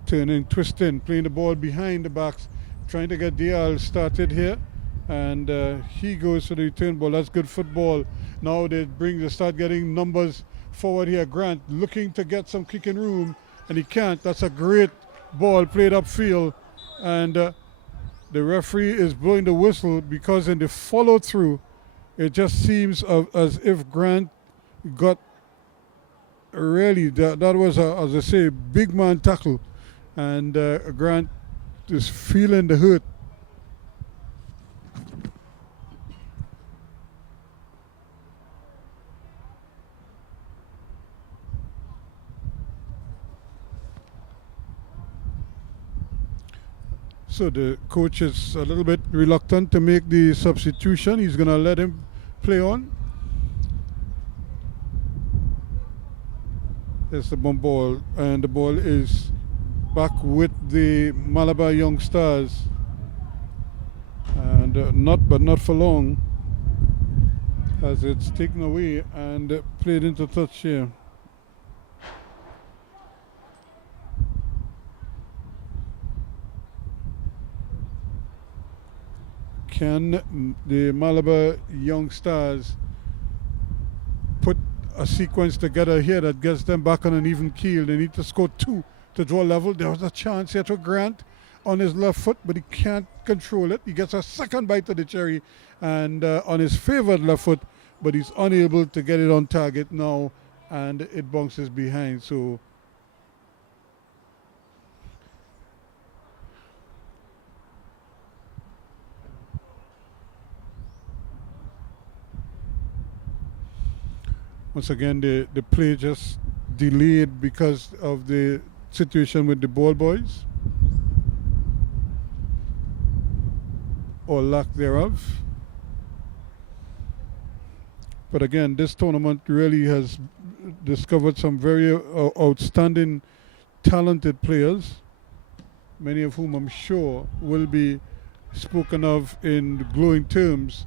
Turning, twisting, playing the ball behind the backs, trying to get Dial started here, and he goes for the return ball. That's good football. Now they start getting numbers forward here. Grant looking to get some kicking room, and he can't. That's a great ball played upfield, and the referee is blowing the whistle because in the follow through, it just seems as if Grant got really, that was as I say, big man tackle, and Grant is feeling the hurt. So the coach is a little bit reluctant to make the substitution. He's going to let him play on. There's the bomb ball, and the ball is back with the Malabar Young Stars, and not for long, as it's taken away and played into touch here. Can the Malabar Young Stars put a sequence together here that gets them back on an even keel? They need to score 2 to draw level. There was a chance here to Grant on his left foot, but he can't control it. He gets a second bite of the cherry, and on his favored left foot, but he's unable to get it on target now, and it bounces behind. So once again, the play just delayed because of the situation with the ball boys, or lack thereof. But again, this tournament really has discovered some very outstanding, talented players, many of whom I'm sure will be spoken of in glowing terms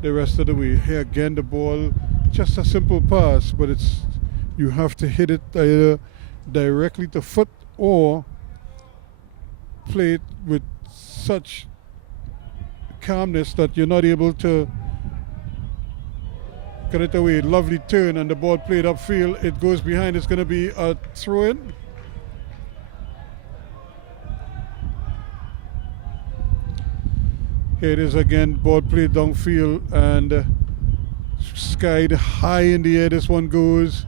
the rest of the way. Here again, the ball, just a simple pass, but you have to hit it either directly to foot or play it with such calmness that you're not able to get it away. Lovely turn, and the ball played upfield. It goes behind. It's going to be a throw-in. Here it is again, ball played downfield and skied high in the air. This one goes.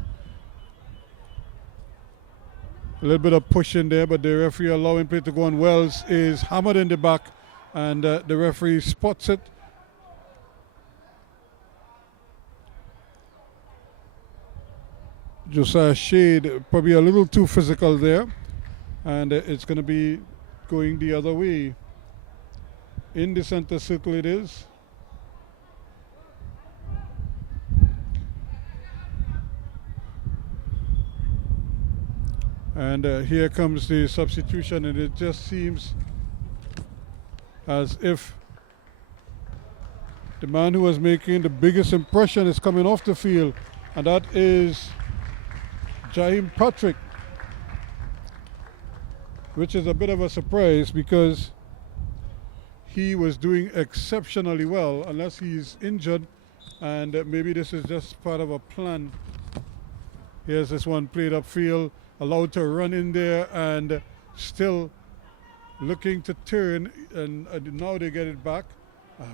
A little bit of push in there, but the referee allowing play to go on. Wells is hammered in the back, and the referee spots it. Josiah Shade probably a little too physical there, and it's going to be going the other way. In the center circle it is. And here comes the substitution, and it just seems as if the man who was making the biggest impression is coming off the field, and that is Jaheim Patrick, which is a bit of a surprise because he was doing exceptionally well, unless he's injured, and maybe this is just part of a plan. Here's this one played upfield, allowed to run in there, and still looking to turn, and now they get it back,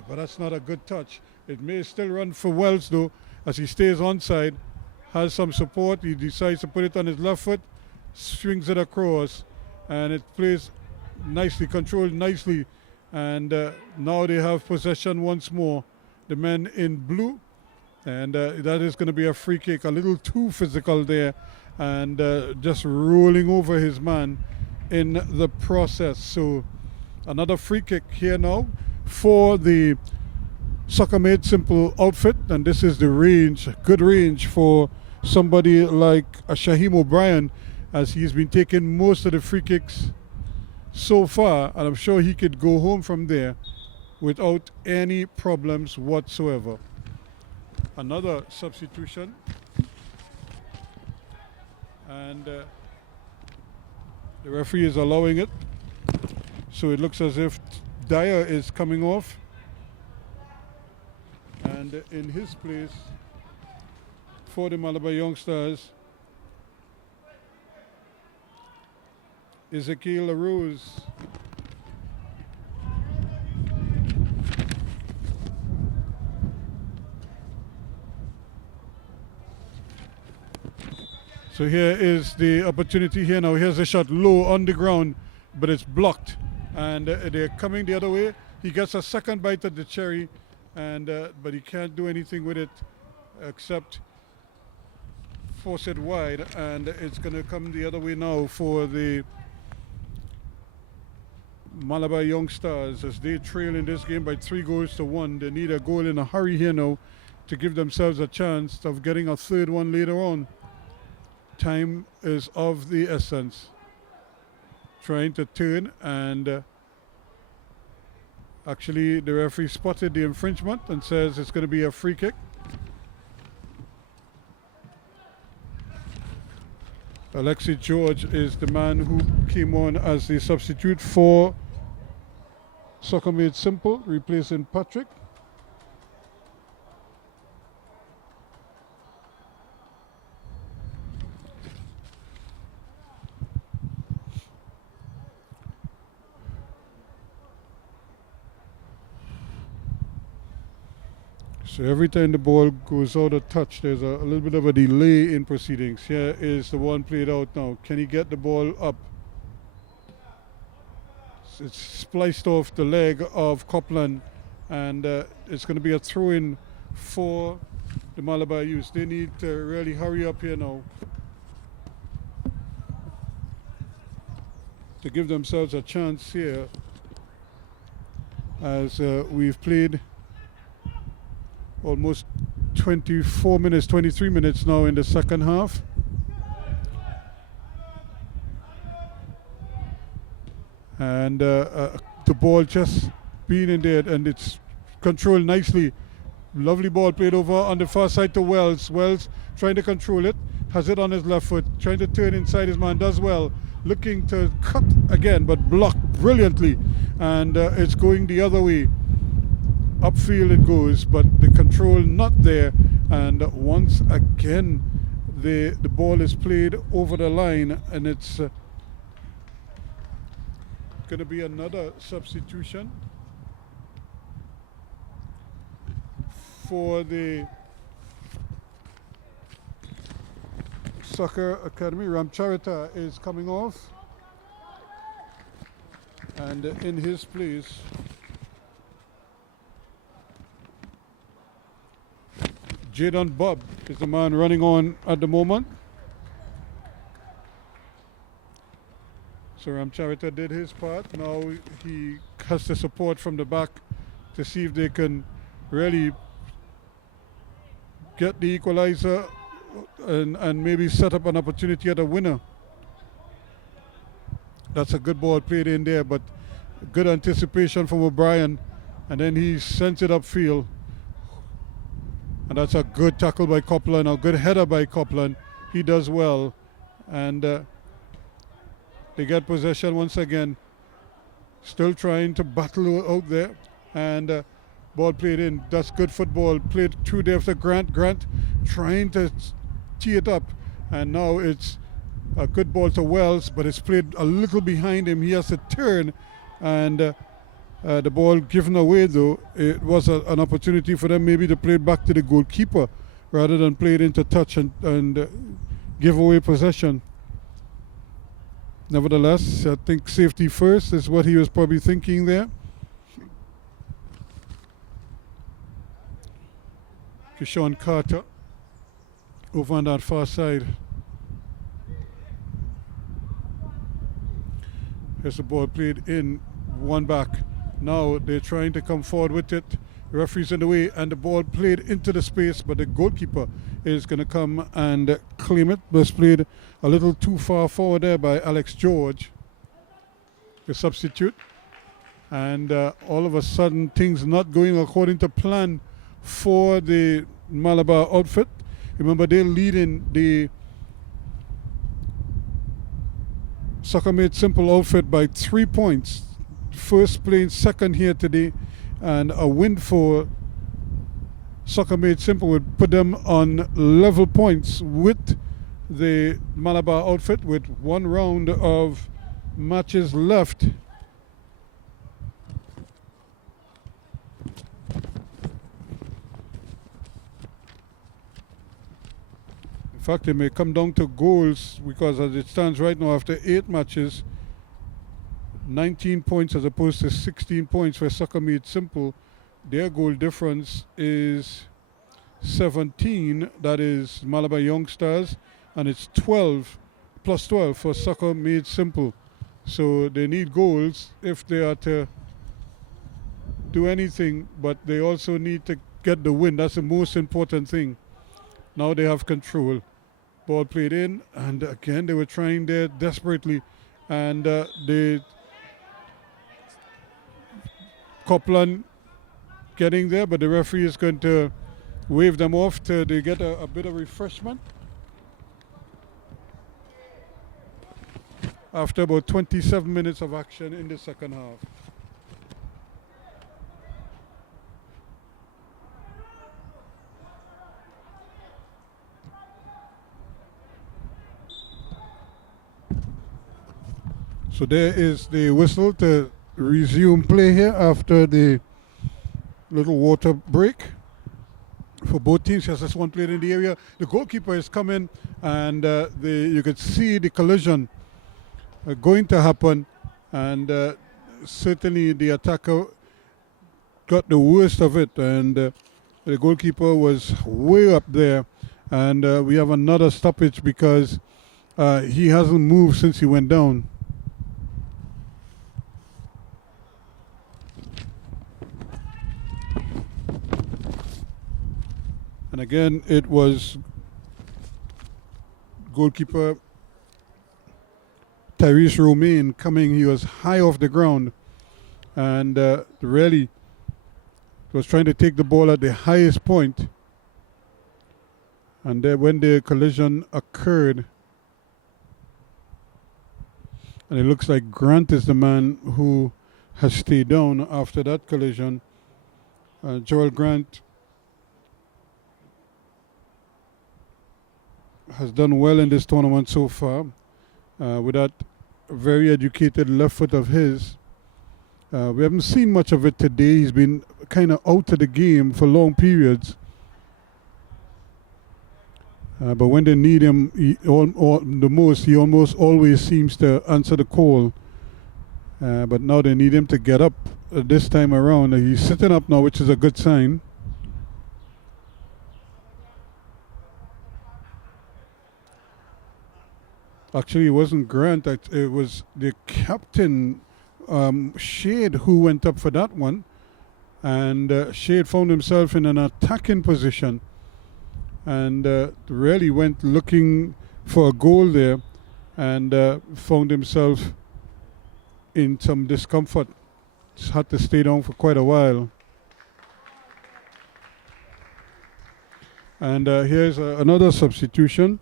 but that's not a good touch. It may still run for Wells though, as he stays onside, has some support. He decides to put it on his left foot, swings it across, and it plays nicely, controlled nicely. And now they have possession once more, the men in blue, and that is going to be a free kick. A little too physical there, and just rolling over his man in the process. So another free kick here now for the Soccer Made Simple outfit, and this is the range, good range for somebody like Shaheem O'Brien, as he's been taking most of the free kicks so far, and I'm sure he could go home from there without any problems whatsoever. Another substitution, and the referee is allowing it, so it looks as if Dyer is coming off. And in his place for the Malabar youngsters, Ezekiel LaRose. So here is the opportunity here now. Here's a shot low on the ground, but it's blocked. And they're coming the other way. He gets a second bite at the cherry, and but he can't do anything with it except force it wide. And it's going to come the other way now for the Malabar youngsters as they trail in this game by 3-1. They need a goal in a hurry here now to give themselves a chance of getting a third one later on. Time is of the essence. Trying to turn, and actually the referee spotted the infringement and says it's going to be a free kick. Alexi George is the man who came on as the substitute for Soccer Made Simple, replacing Patrick. So every time the ball goes out of touch, there's a little bit of a delay in proceedings. Here is the one played out now. Can he get the ball up? It's spliced off the leg of Copland, and it's going to be a throw-in for the Malabar youth. They need to really hurry up here now to give themselves a chance here, as we've played almost 24 minutes, 23 minutes now in the second half. And the ball just being in there, and it's controlled nicely. Lovely ball played over on the far side to Wells. Wells trying to control it, has it on his left foot, trying to turn inside his man, does well. Looking to cut again, but blocked brilliantly. And it's going the other way. Upfield it goes, but the control not there, and once again the ball is played over the line, and it's going to be another substitution for the Soccer Academy. Ramcharita is coming off, and in his place Jadon Bob is the man running on at the moment. So Ramcharita did his part. Now he has the support from the back to see if they can really get the equalizer and maybe set up an opportunity at a winner. That's a good ball played in there, but good anticipation from O'Brien, and then he sends it upfield. And that's a good tackle by Copland, a good header by Copland. He does well. And they get possession once again. Still trying to battle out there. And ball played in. That's good football. Played through there for Grant. Grant trying to tee it up. And now it's a good ball to Wells, but it's played a little behind him. He has to turn. And the ball given away, though. It was an opportunity for them maybe to play it back to the goalkeeper rather than play it into touch and give away possession. Nevertheless, I think safety first is what he was probably thinking there. Keshawn Carter over on that far side. Here's the ball played in, one back. Now they're trying to come forward with it. The referee's in the way, and the ball played into the space, but the goalkeeper is going to come and claim it. Was played a little too far forward there by Alex George, the substitute. And all of a sudden, things not going according to plan for the Malabar outfit. Remember, they're leading the Soccer Made Simple outfit by 3 points. first playing second here today, and a win for Soccer Made Simple would put them on level points with the Malabar outfit with one round of matches left. In fact, it may come down to goals, because as it stands right now after 8 matches, 19 points as opposed to 16 points for Soccer Made Simple. Their goal difference is 17, that is Malabar Youngsters, and it's 12 plus 12 for Soccer Made Simple. So they need goals if they are to do anything, but they also need to get the win. That's the most important thing. Now they have control. Ball played in, and again they were trying there desperately, and they Copeland getting there, but the referee is going to wave them off till they get a bit of refreshment after about 27 minutes of action in the second half. So there is the whistle to resume play here after the little water break for both teams. Yes, this one played in the area. The goalkeeper is coming, and you could see the collision going to happen, and certainly the attacker got the worst of it, and the goalkeeper was way up there, and we have another stoppage because he hasn't moved since he went down. And again, it was goalkeeper Tyrese Romain coming. He was high off the ground, and really was trying to take the ball at the highest point. And then when the collision occurred, and it looks like Grant is the man who has stayed down after that collision. Joel Grant has done well in this tournament so far with that very educated left foot of his. We haven't seen much of it today. He's been kind of out of the game for long periods. But when they need him the most, he almost always seems to answer the call. But now they need him to get up this time around. He's sitting up now, which is a good sign. Actually, it wasn't Grant. It was the captain, Shade, who went up for that one. And Shade found himself in an attacking position, and really went looking for a goal there, and found himself in some discomfort. Just had to stay down for quite a while. And here's another substitution.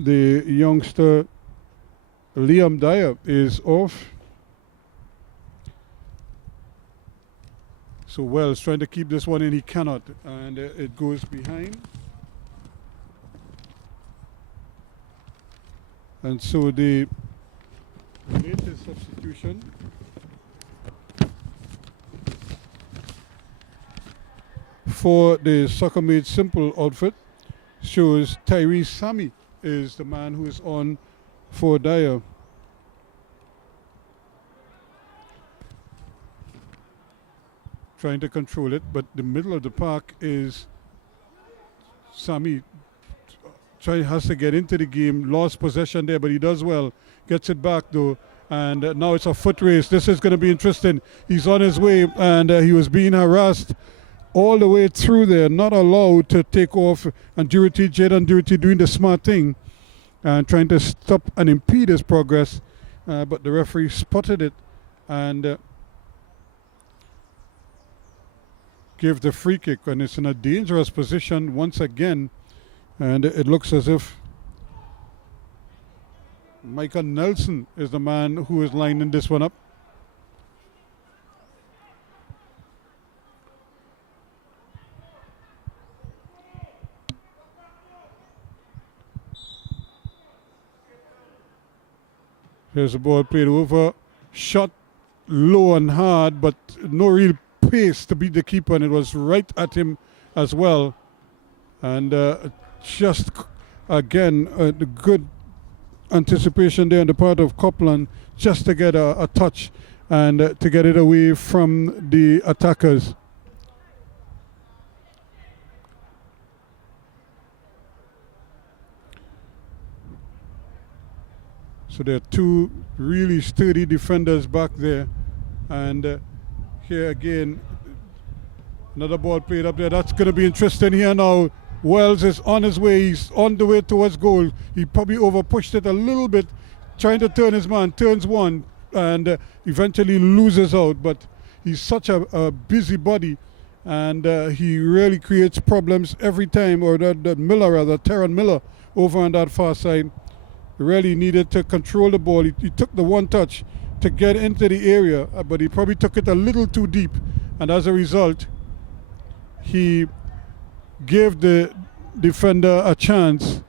The youngster Liam Dyer is off. So Wells trying to keep this one in, he cannot, and it goes behind. And so the latest substitution for the Soccer Made Simple outfit shows Tyrese Sammy is the man who is on for Dyer. Trying to control it, but the middle of the park is Sammy. Has to get into the game, lost possession there, but he does well. Gets it back though, and now it's a foot race. This is going to be interesting. He's on his way, and he was being harassed all the way through there, not allowed to take off. And Jaden Durity doing the smart thing and trying to stop and impede his progress, but the referee spotted it and gave the free kick, and it's in a dangerous position once again, and it looks as if Micah Nelson is the man who is lining this one up. Here's the ball played over. Shot low and hard, but no real pace to beat the keeper, and it was right at him as well. And just again, the good anticipation there on the part of Copeland just to get a touch and to get it away from the attackers. So there are two really sturdy defenders back there. And here again, another ball played up there. That's going to be interesting here now. Wells is on his way. He's on the way towards goal. He probably over-pushed it a little bit, trying to turn his man. Turns one and eventually loses out. But he's such a busy body, and he really creates problems every time. Or that Miller, rather, Terran Miller, over on that far side, really needed to control the ball. He took the one touch to get into the area, but he probably took it a little too deep. And as a result, he gave the defender a chance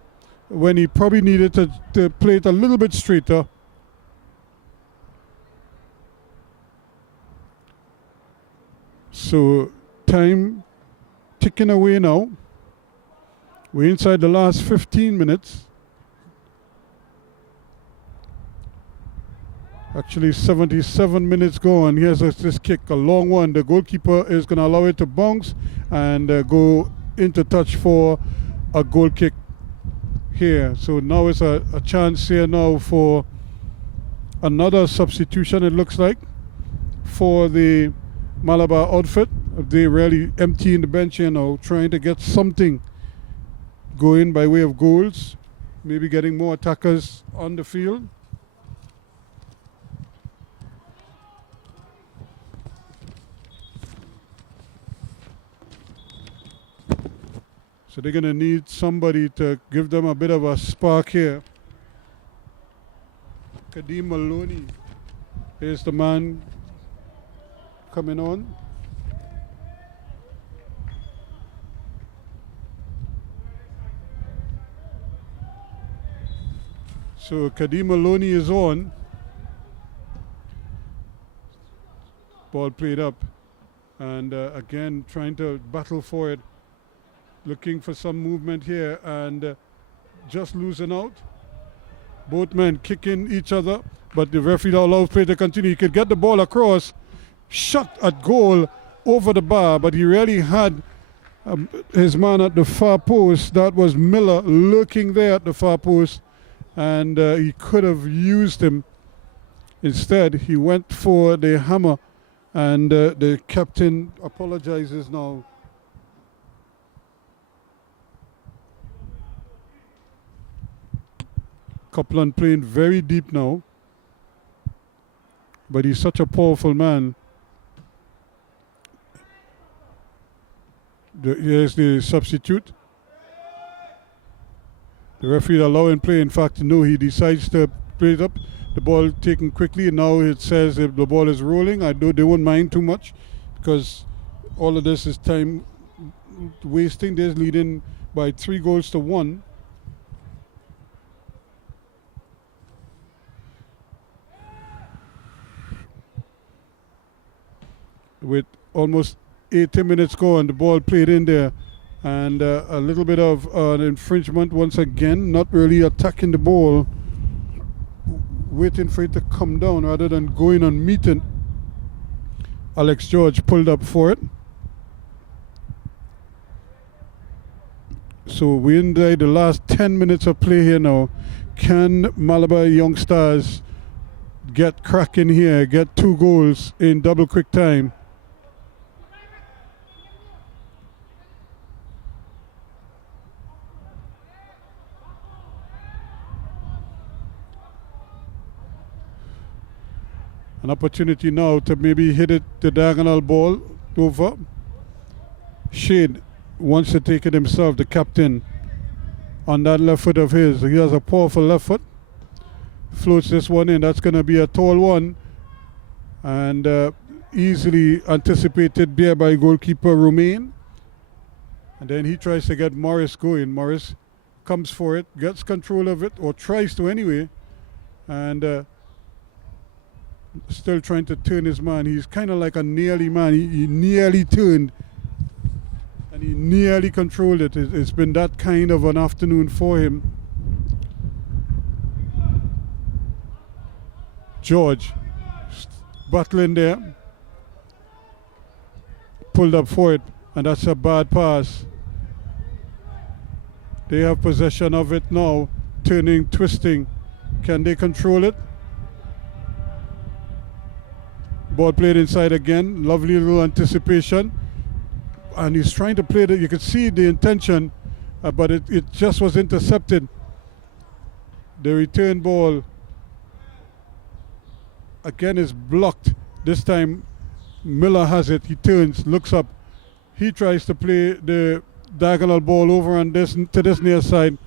when he probably needed to play it a little bit straighter. So time ticking away now. We're inside the last 15 minutes. Actually 77 minutes gone. Here's this kick, a long one. The goalkeeper is going to allow it to bounce and go into touch for a goal kick here. So now it's a chance here now for another substitution, it looks like, for the Malabar outfit. They really emptying the bench here now, trying to get something going by way of goals, maybe getting more attackers on the field. So they're going to need somebody to give them a bit of a spark here. Kadeem Maloney is the man coming on. So Kadeem Maloney is on. Ball played up. And again, trying to battle for it. Looking for some movement here and just losing out. Both men kicking each other, but the referee allows play to continue. He could get the ball across, shot at goal over the bar, but he really had his man at the far post. That was Miller lurking there at the far post, and he could have used him. Instead, he went for the hammer, and the captain apologizes now. Copeland playing very deep now, but he's such a powerful man. Here's the substitute. The referee allowing play. In fact, no, he decides to play it up. The ball taken quickly, and now it says if the ball is rolling, they won't mind too much, because all of this is time wasting. They're leading by 3-1. With almost 80 minutes gone, the ball played in there, and a little bit of an infringement once again, not really attacking the ball, waiting for it to come down rather than going and meeting. Alex George pulled up for it. So we're in the last 10 minutes of play here now. Can Malabar Young Stars get cracking here, get 2 goals in double quick time? An opportunity now to maybe hit it, the diagonal ball over. Shade wants to take it himself, the captain, on that left foot of his. He has a powerful left foot. Floats this one in. That's going to be a tall one. And easily anticipated there by goalkeeper Romain. And then he tries to get Morris going. Morris comes for it, gets control of it, or tries to anyway. And Still trying to turn his man. He's kind of like a nearly man. He nearly turned and he nearly controlled it. It's been that kind of an afternoon for him. George battling there. Pulled up for it, and that's a bad pass. They have possession of it now. Turning, twisting. Can they control it? Ball played inside again. Lovely little anticipation. And he's trying to play it. You could see the intention, but it just was intercepted. The return ball again is blocked. This time Miller has it. He turns, looks up. He tries to play the diagonal ball over on this to this near side.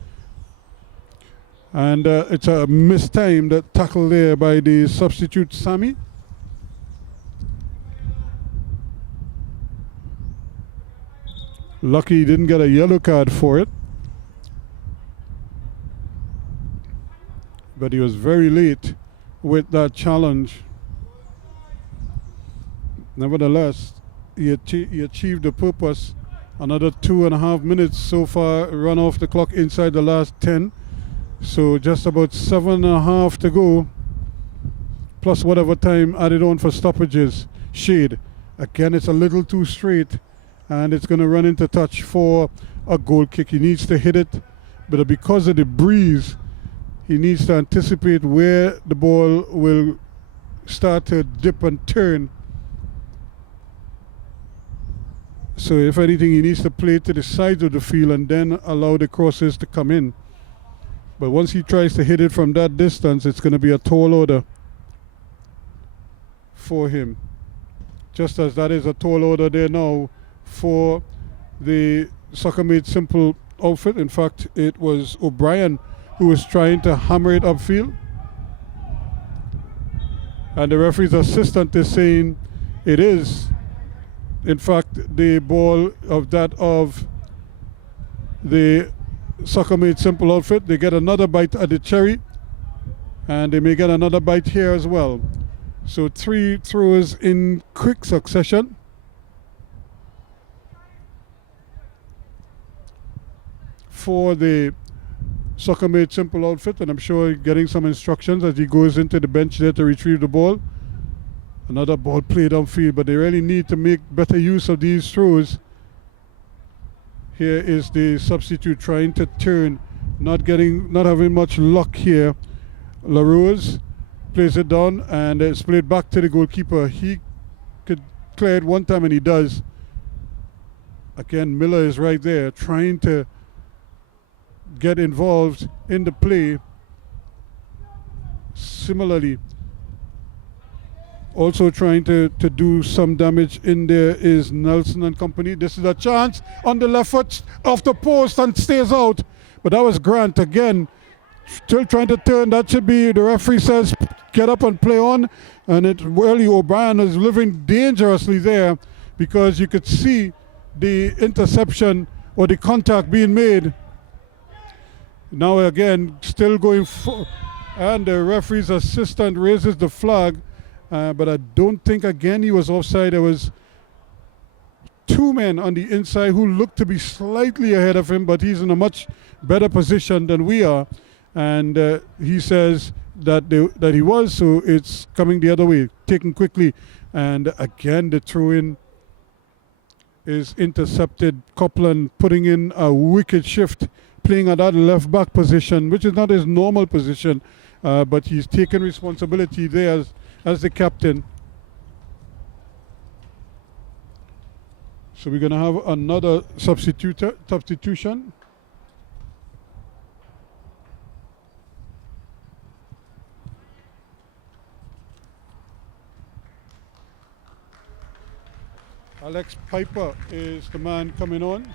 And it's a mistimed tackle there by the substitute Sammy. Lucky he didn't get a yellow card for it. But he was very late with that challenge. Nevertheless, he achieved the purpose. Another 2.5 minutes so far run off the clock inside the last 10. So just about 7.5 to go. Plus whatever time added on for stoppages. Shade. Again, it's a little too straight. And it's going to run into touch for a goal kick. He needs to hit it. But because of the breeze, he needs to anticipate where the ball will start to dip and turn. So if anything, he needs to play to the sides of the field and then allow the crosses to come in. But once he tries to hit it from that distance, it's going to be a tall order for him. Just as that is a tall order there now for the Soccer Made Simple outfit. In fact, it was O'Brien who was trying to hammer it upfield. And the referee's assistant is saying it is, in fact, the ball of the Soccer Made Simple outfit. They get another bite at the cherry, and they may get another bite here as well. So 3 throws in quick succession. For the Soccer Made Simple outfit, and I'm sure getting some instructions as he goes into the bench there to retrieve the ball. Another ball played downfield, but they really need to make better use of these throws. Here is the substitute trying to turn, not having much luck here. LaRose plays it down, and it's played back to the goalkeeper. He could clear it one time, and he does. Again, Miller is right there trying to get involved in the play. Similarly, also trying to do some damage in there is Nelson and company. This is a chance on the left foot off the post and stays out. But that was Grant again, still trying to turn. That should be, the referee says, get up and play on. And it really, O'Brien is living dangerously there because you could see the interception or the contact being made. Now again, still going for, and the referee's assistant raises the flag. But I don't think again he was offside. There was 2 men on the inside who looked to be slightly ahead of him, but he's in a much better position than we are. And he says that he was, so it's coming the other way, taken quickly. And again, the throw-in is intercepted. Copeland putting in a wicked shift, playing at that left-back position, which is not his normal position, but he's taken responsibility there as the captain. So we're going to have another substitution. Alex Piper is the man coming on.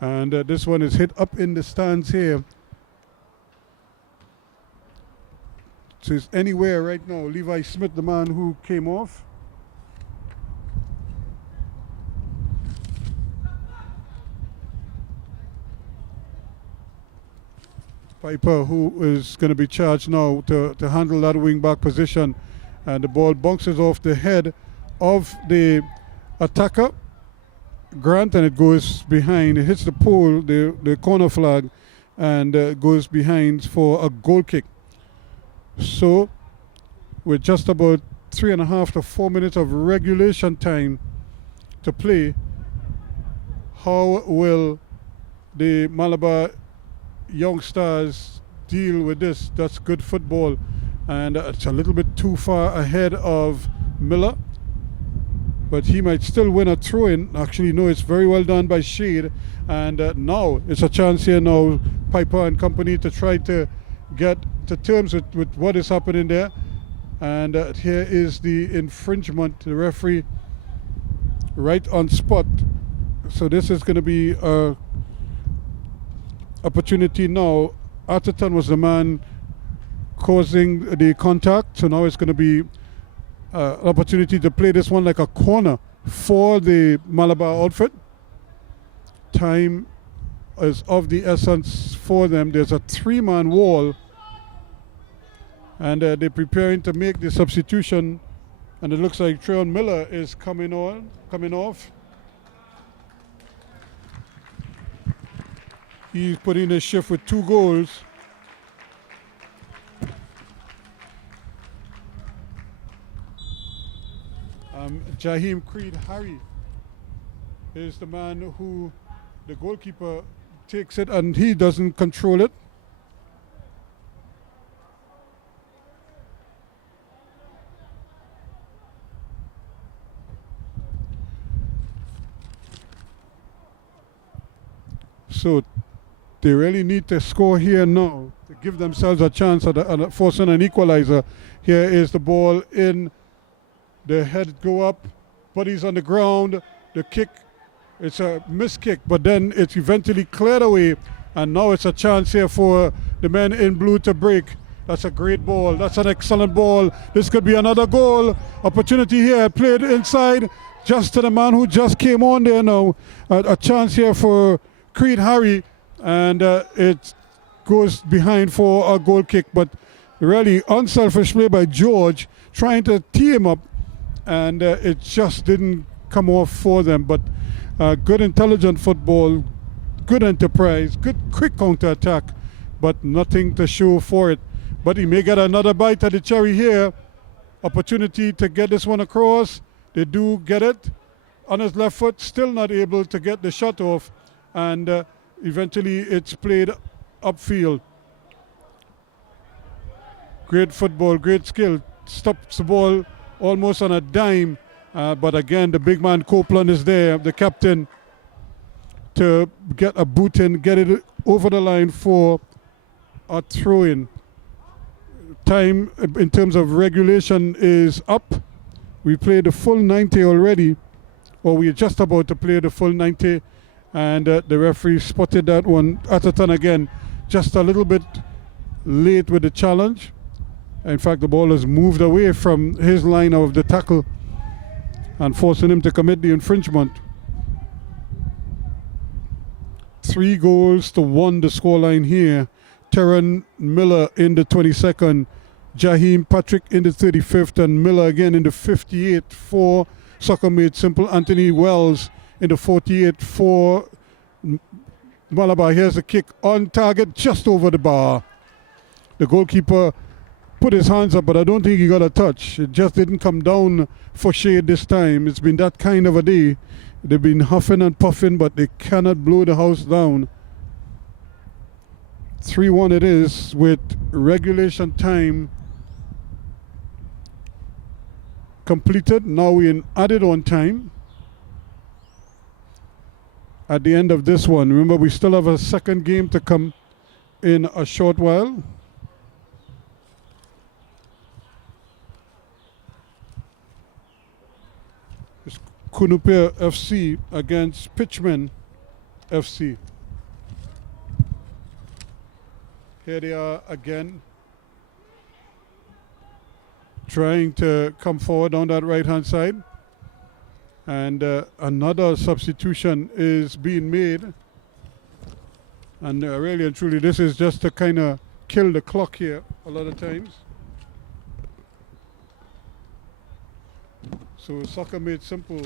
And this one is hit up in the stands here. So it's anywhere right now. Levi Smith, the man who came off. Piper, who is going to be charged now to handle that wing back position. And the ball bounces off the head of the attacker, Grant, and it goes behind. It hits the pole, the corner flag, and goes behind for a goal kick. So, with just about 3.5 to 4 minutes of regulation time to play, how will the Malabar young stars deal with this? That's good football, and it's a little bit too far ahead of Miller, but he might still win a throw-in. Actually, no, it's very well done by Shade, and now it's a chance here now, Piper and company, to try to get to terms with what is happening there. And here is the infringement, the referee right on spot. So this is going to be a opportunity now. Atherton was the man causing the contact, so now it's going to be an opportunity to play this one like a corner for the Malabar outfit. Time is of the essence for them. There's a 3-man wall, and they're preparing to make the substitution, and it looks like Treon Miller is coming off. He's putting a shift with 2 goals. Jaheim Creed Harry is the man who, the goalkeeper, takes it and he doesn't control it. So they really need to score here now to give themselves a chance at forcing an equalizer. Here is the ball in. The head go up, bodies on the ground. The kick, it's a missed kick, but then it's eventually cleared away. And now it's a chance here for the men in blue to break. That's a great ball. That's an excellent ball. This could be another goal. Opportunity here, played inside, just to the man who just came on there now. A chance here for Creed Harry, and it goes behind for a goal kick. But really unselfish play by George, trying to tee him up, and it just didn't come off for them. But good intelligent football, good enterprise, good quick counter attack, but nothing to show for it. But he may get another bite at the cherry here. Opportunity to get this one across. They do get it on his left foot, still not able to get the shot off, and eventually it's played upfield. Great football, great skill. Stops the ball almost on a dime, but again the big man Copeland is there, the captain, to get a boot in, get it over the line for a throw-in. Time in terms of regulation is up. We played the full 90 already, or we're just about to play the full 90, and the referee spotted that one. Atherton again, just a little bit late with the challenge. In fact, the ball has moved away from his line of the tackle and forcing him to commit the infringement. 3-1 the scoreline here. Teron Miller in the 22nd, Jaheim Patrick in the 35th, and Miller again in the 58th for Soccer Made Simple. Anthony Wells in the 48th for Malabar. Here's a kick on target, just over the bar. The goalkeeper put his hands up, but I don't think he got a touch. It just didn't come down for Shade this time. It's been that kind of a day. They've been huffing and puffing, but they cannot blow the house down. 3-1 it is with regulation time completed. Now we're in added on time at the end of this one. Remember, we still have a second game to come in a short while. It's Kunupir FC against Pitchman FC. Here they are again, trying to come forward on that right-hand side. And another substitution is being made. And really and truly, this is just to kind of kill the clock here a lot of times. So Soccer Made Simple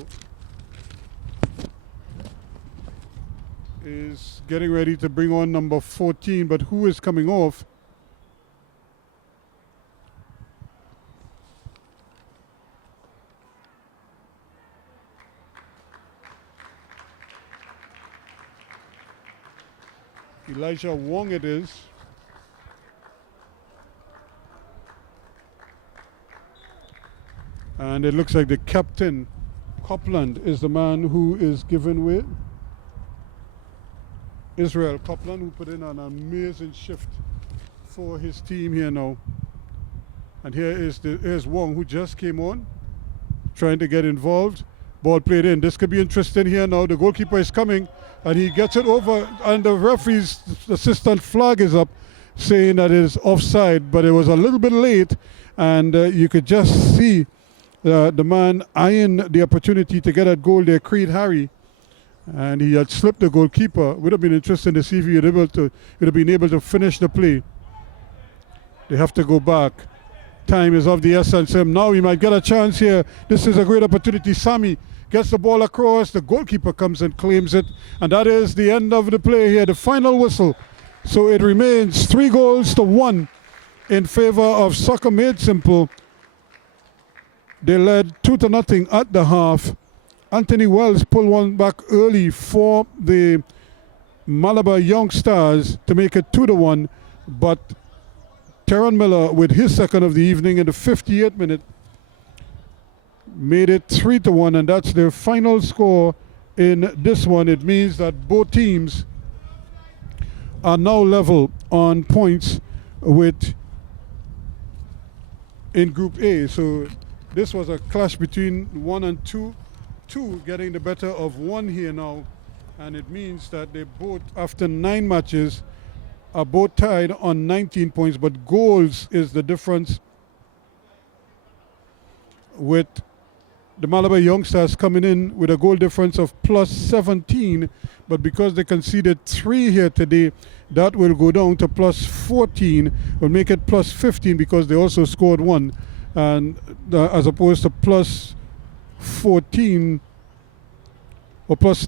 is getting ready to bring on number 14, but who is coming off? Elijah Wong it is. And it looks like the captain, Copeland, is the man who is given way. Israel Copeland, who put in an amazing shift for his team here now. And here's Wong, who just came on, trying to get involved. Ball played in. This could be interesting here now. The goalkeeper is coming, and he gets it over, and the referee's assistant flag is up, saying that it is offside, but it was a little bit late, and you could just see the man eyeing the opportunity to get that goal there, Creed Harry, and he had slipped the goalkeeper. Would have been interesting to see if he would have been able to finish the play. They have to go back. Time is of the essence. Now he might get a chance here. This is a great opportunity. Sammy gets the ball across. The goalkeeper comes and claims it. And that is the end of the play here, the final whistle. So it remains 3-1 in favor of Soccer Made Simple. They led 2-0 at the half. Anthony Wells pulled one back early for the Malabar Young Stars to make it 2-1. But Teron Miller, with his second of the evening in the 58th minute, made it 3-1, and that's their final score in this one. It means that both teams are now level on points in Group A. So this was a clash between 1 and 2. 2 getting the better of 1 here now, and it means that they both, after 9 matches, are both tied on 19 points, but goals is the difference, with the Malabar Young Stars coming in with a goal difference of plus 17, but because they conceded 3 here today, that will go down to plus 14, will make it plus 15 because they also scored 1, and as opposed to plus 14 or plus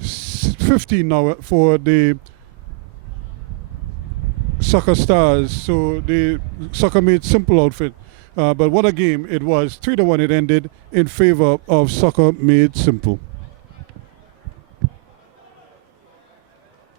15 now for the Soccer Stars, so the Soccer Made Simple outfit. But what a game it was. 3-1 it ended in favor of Soccer Made Simple.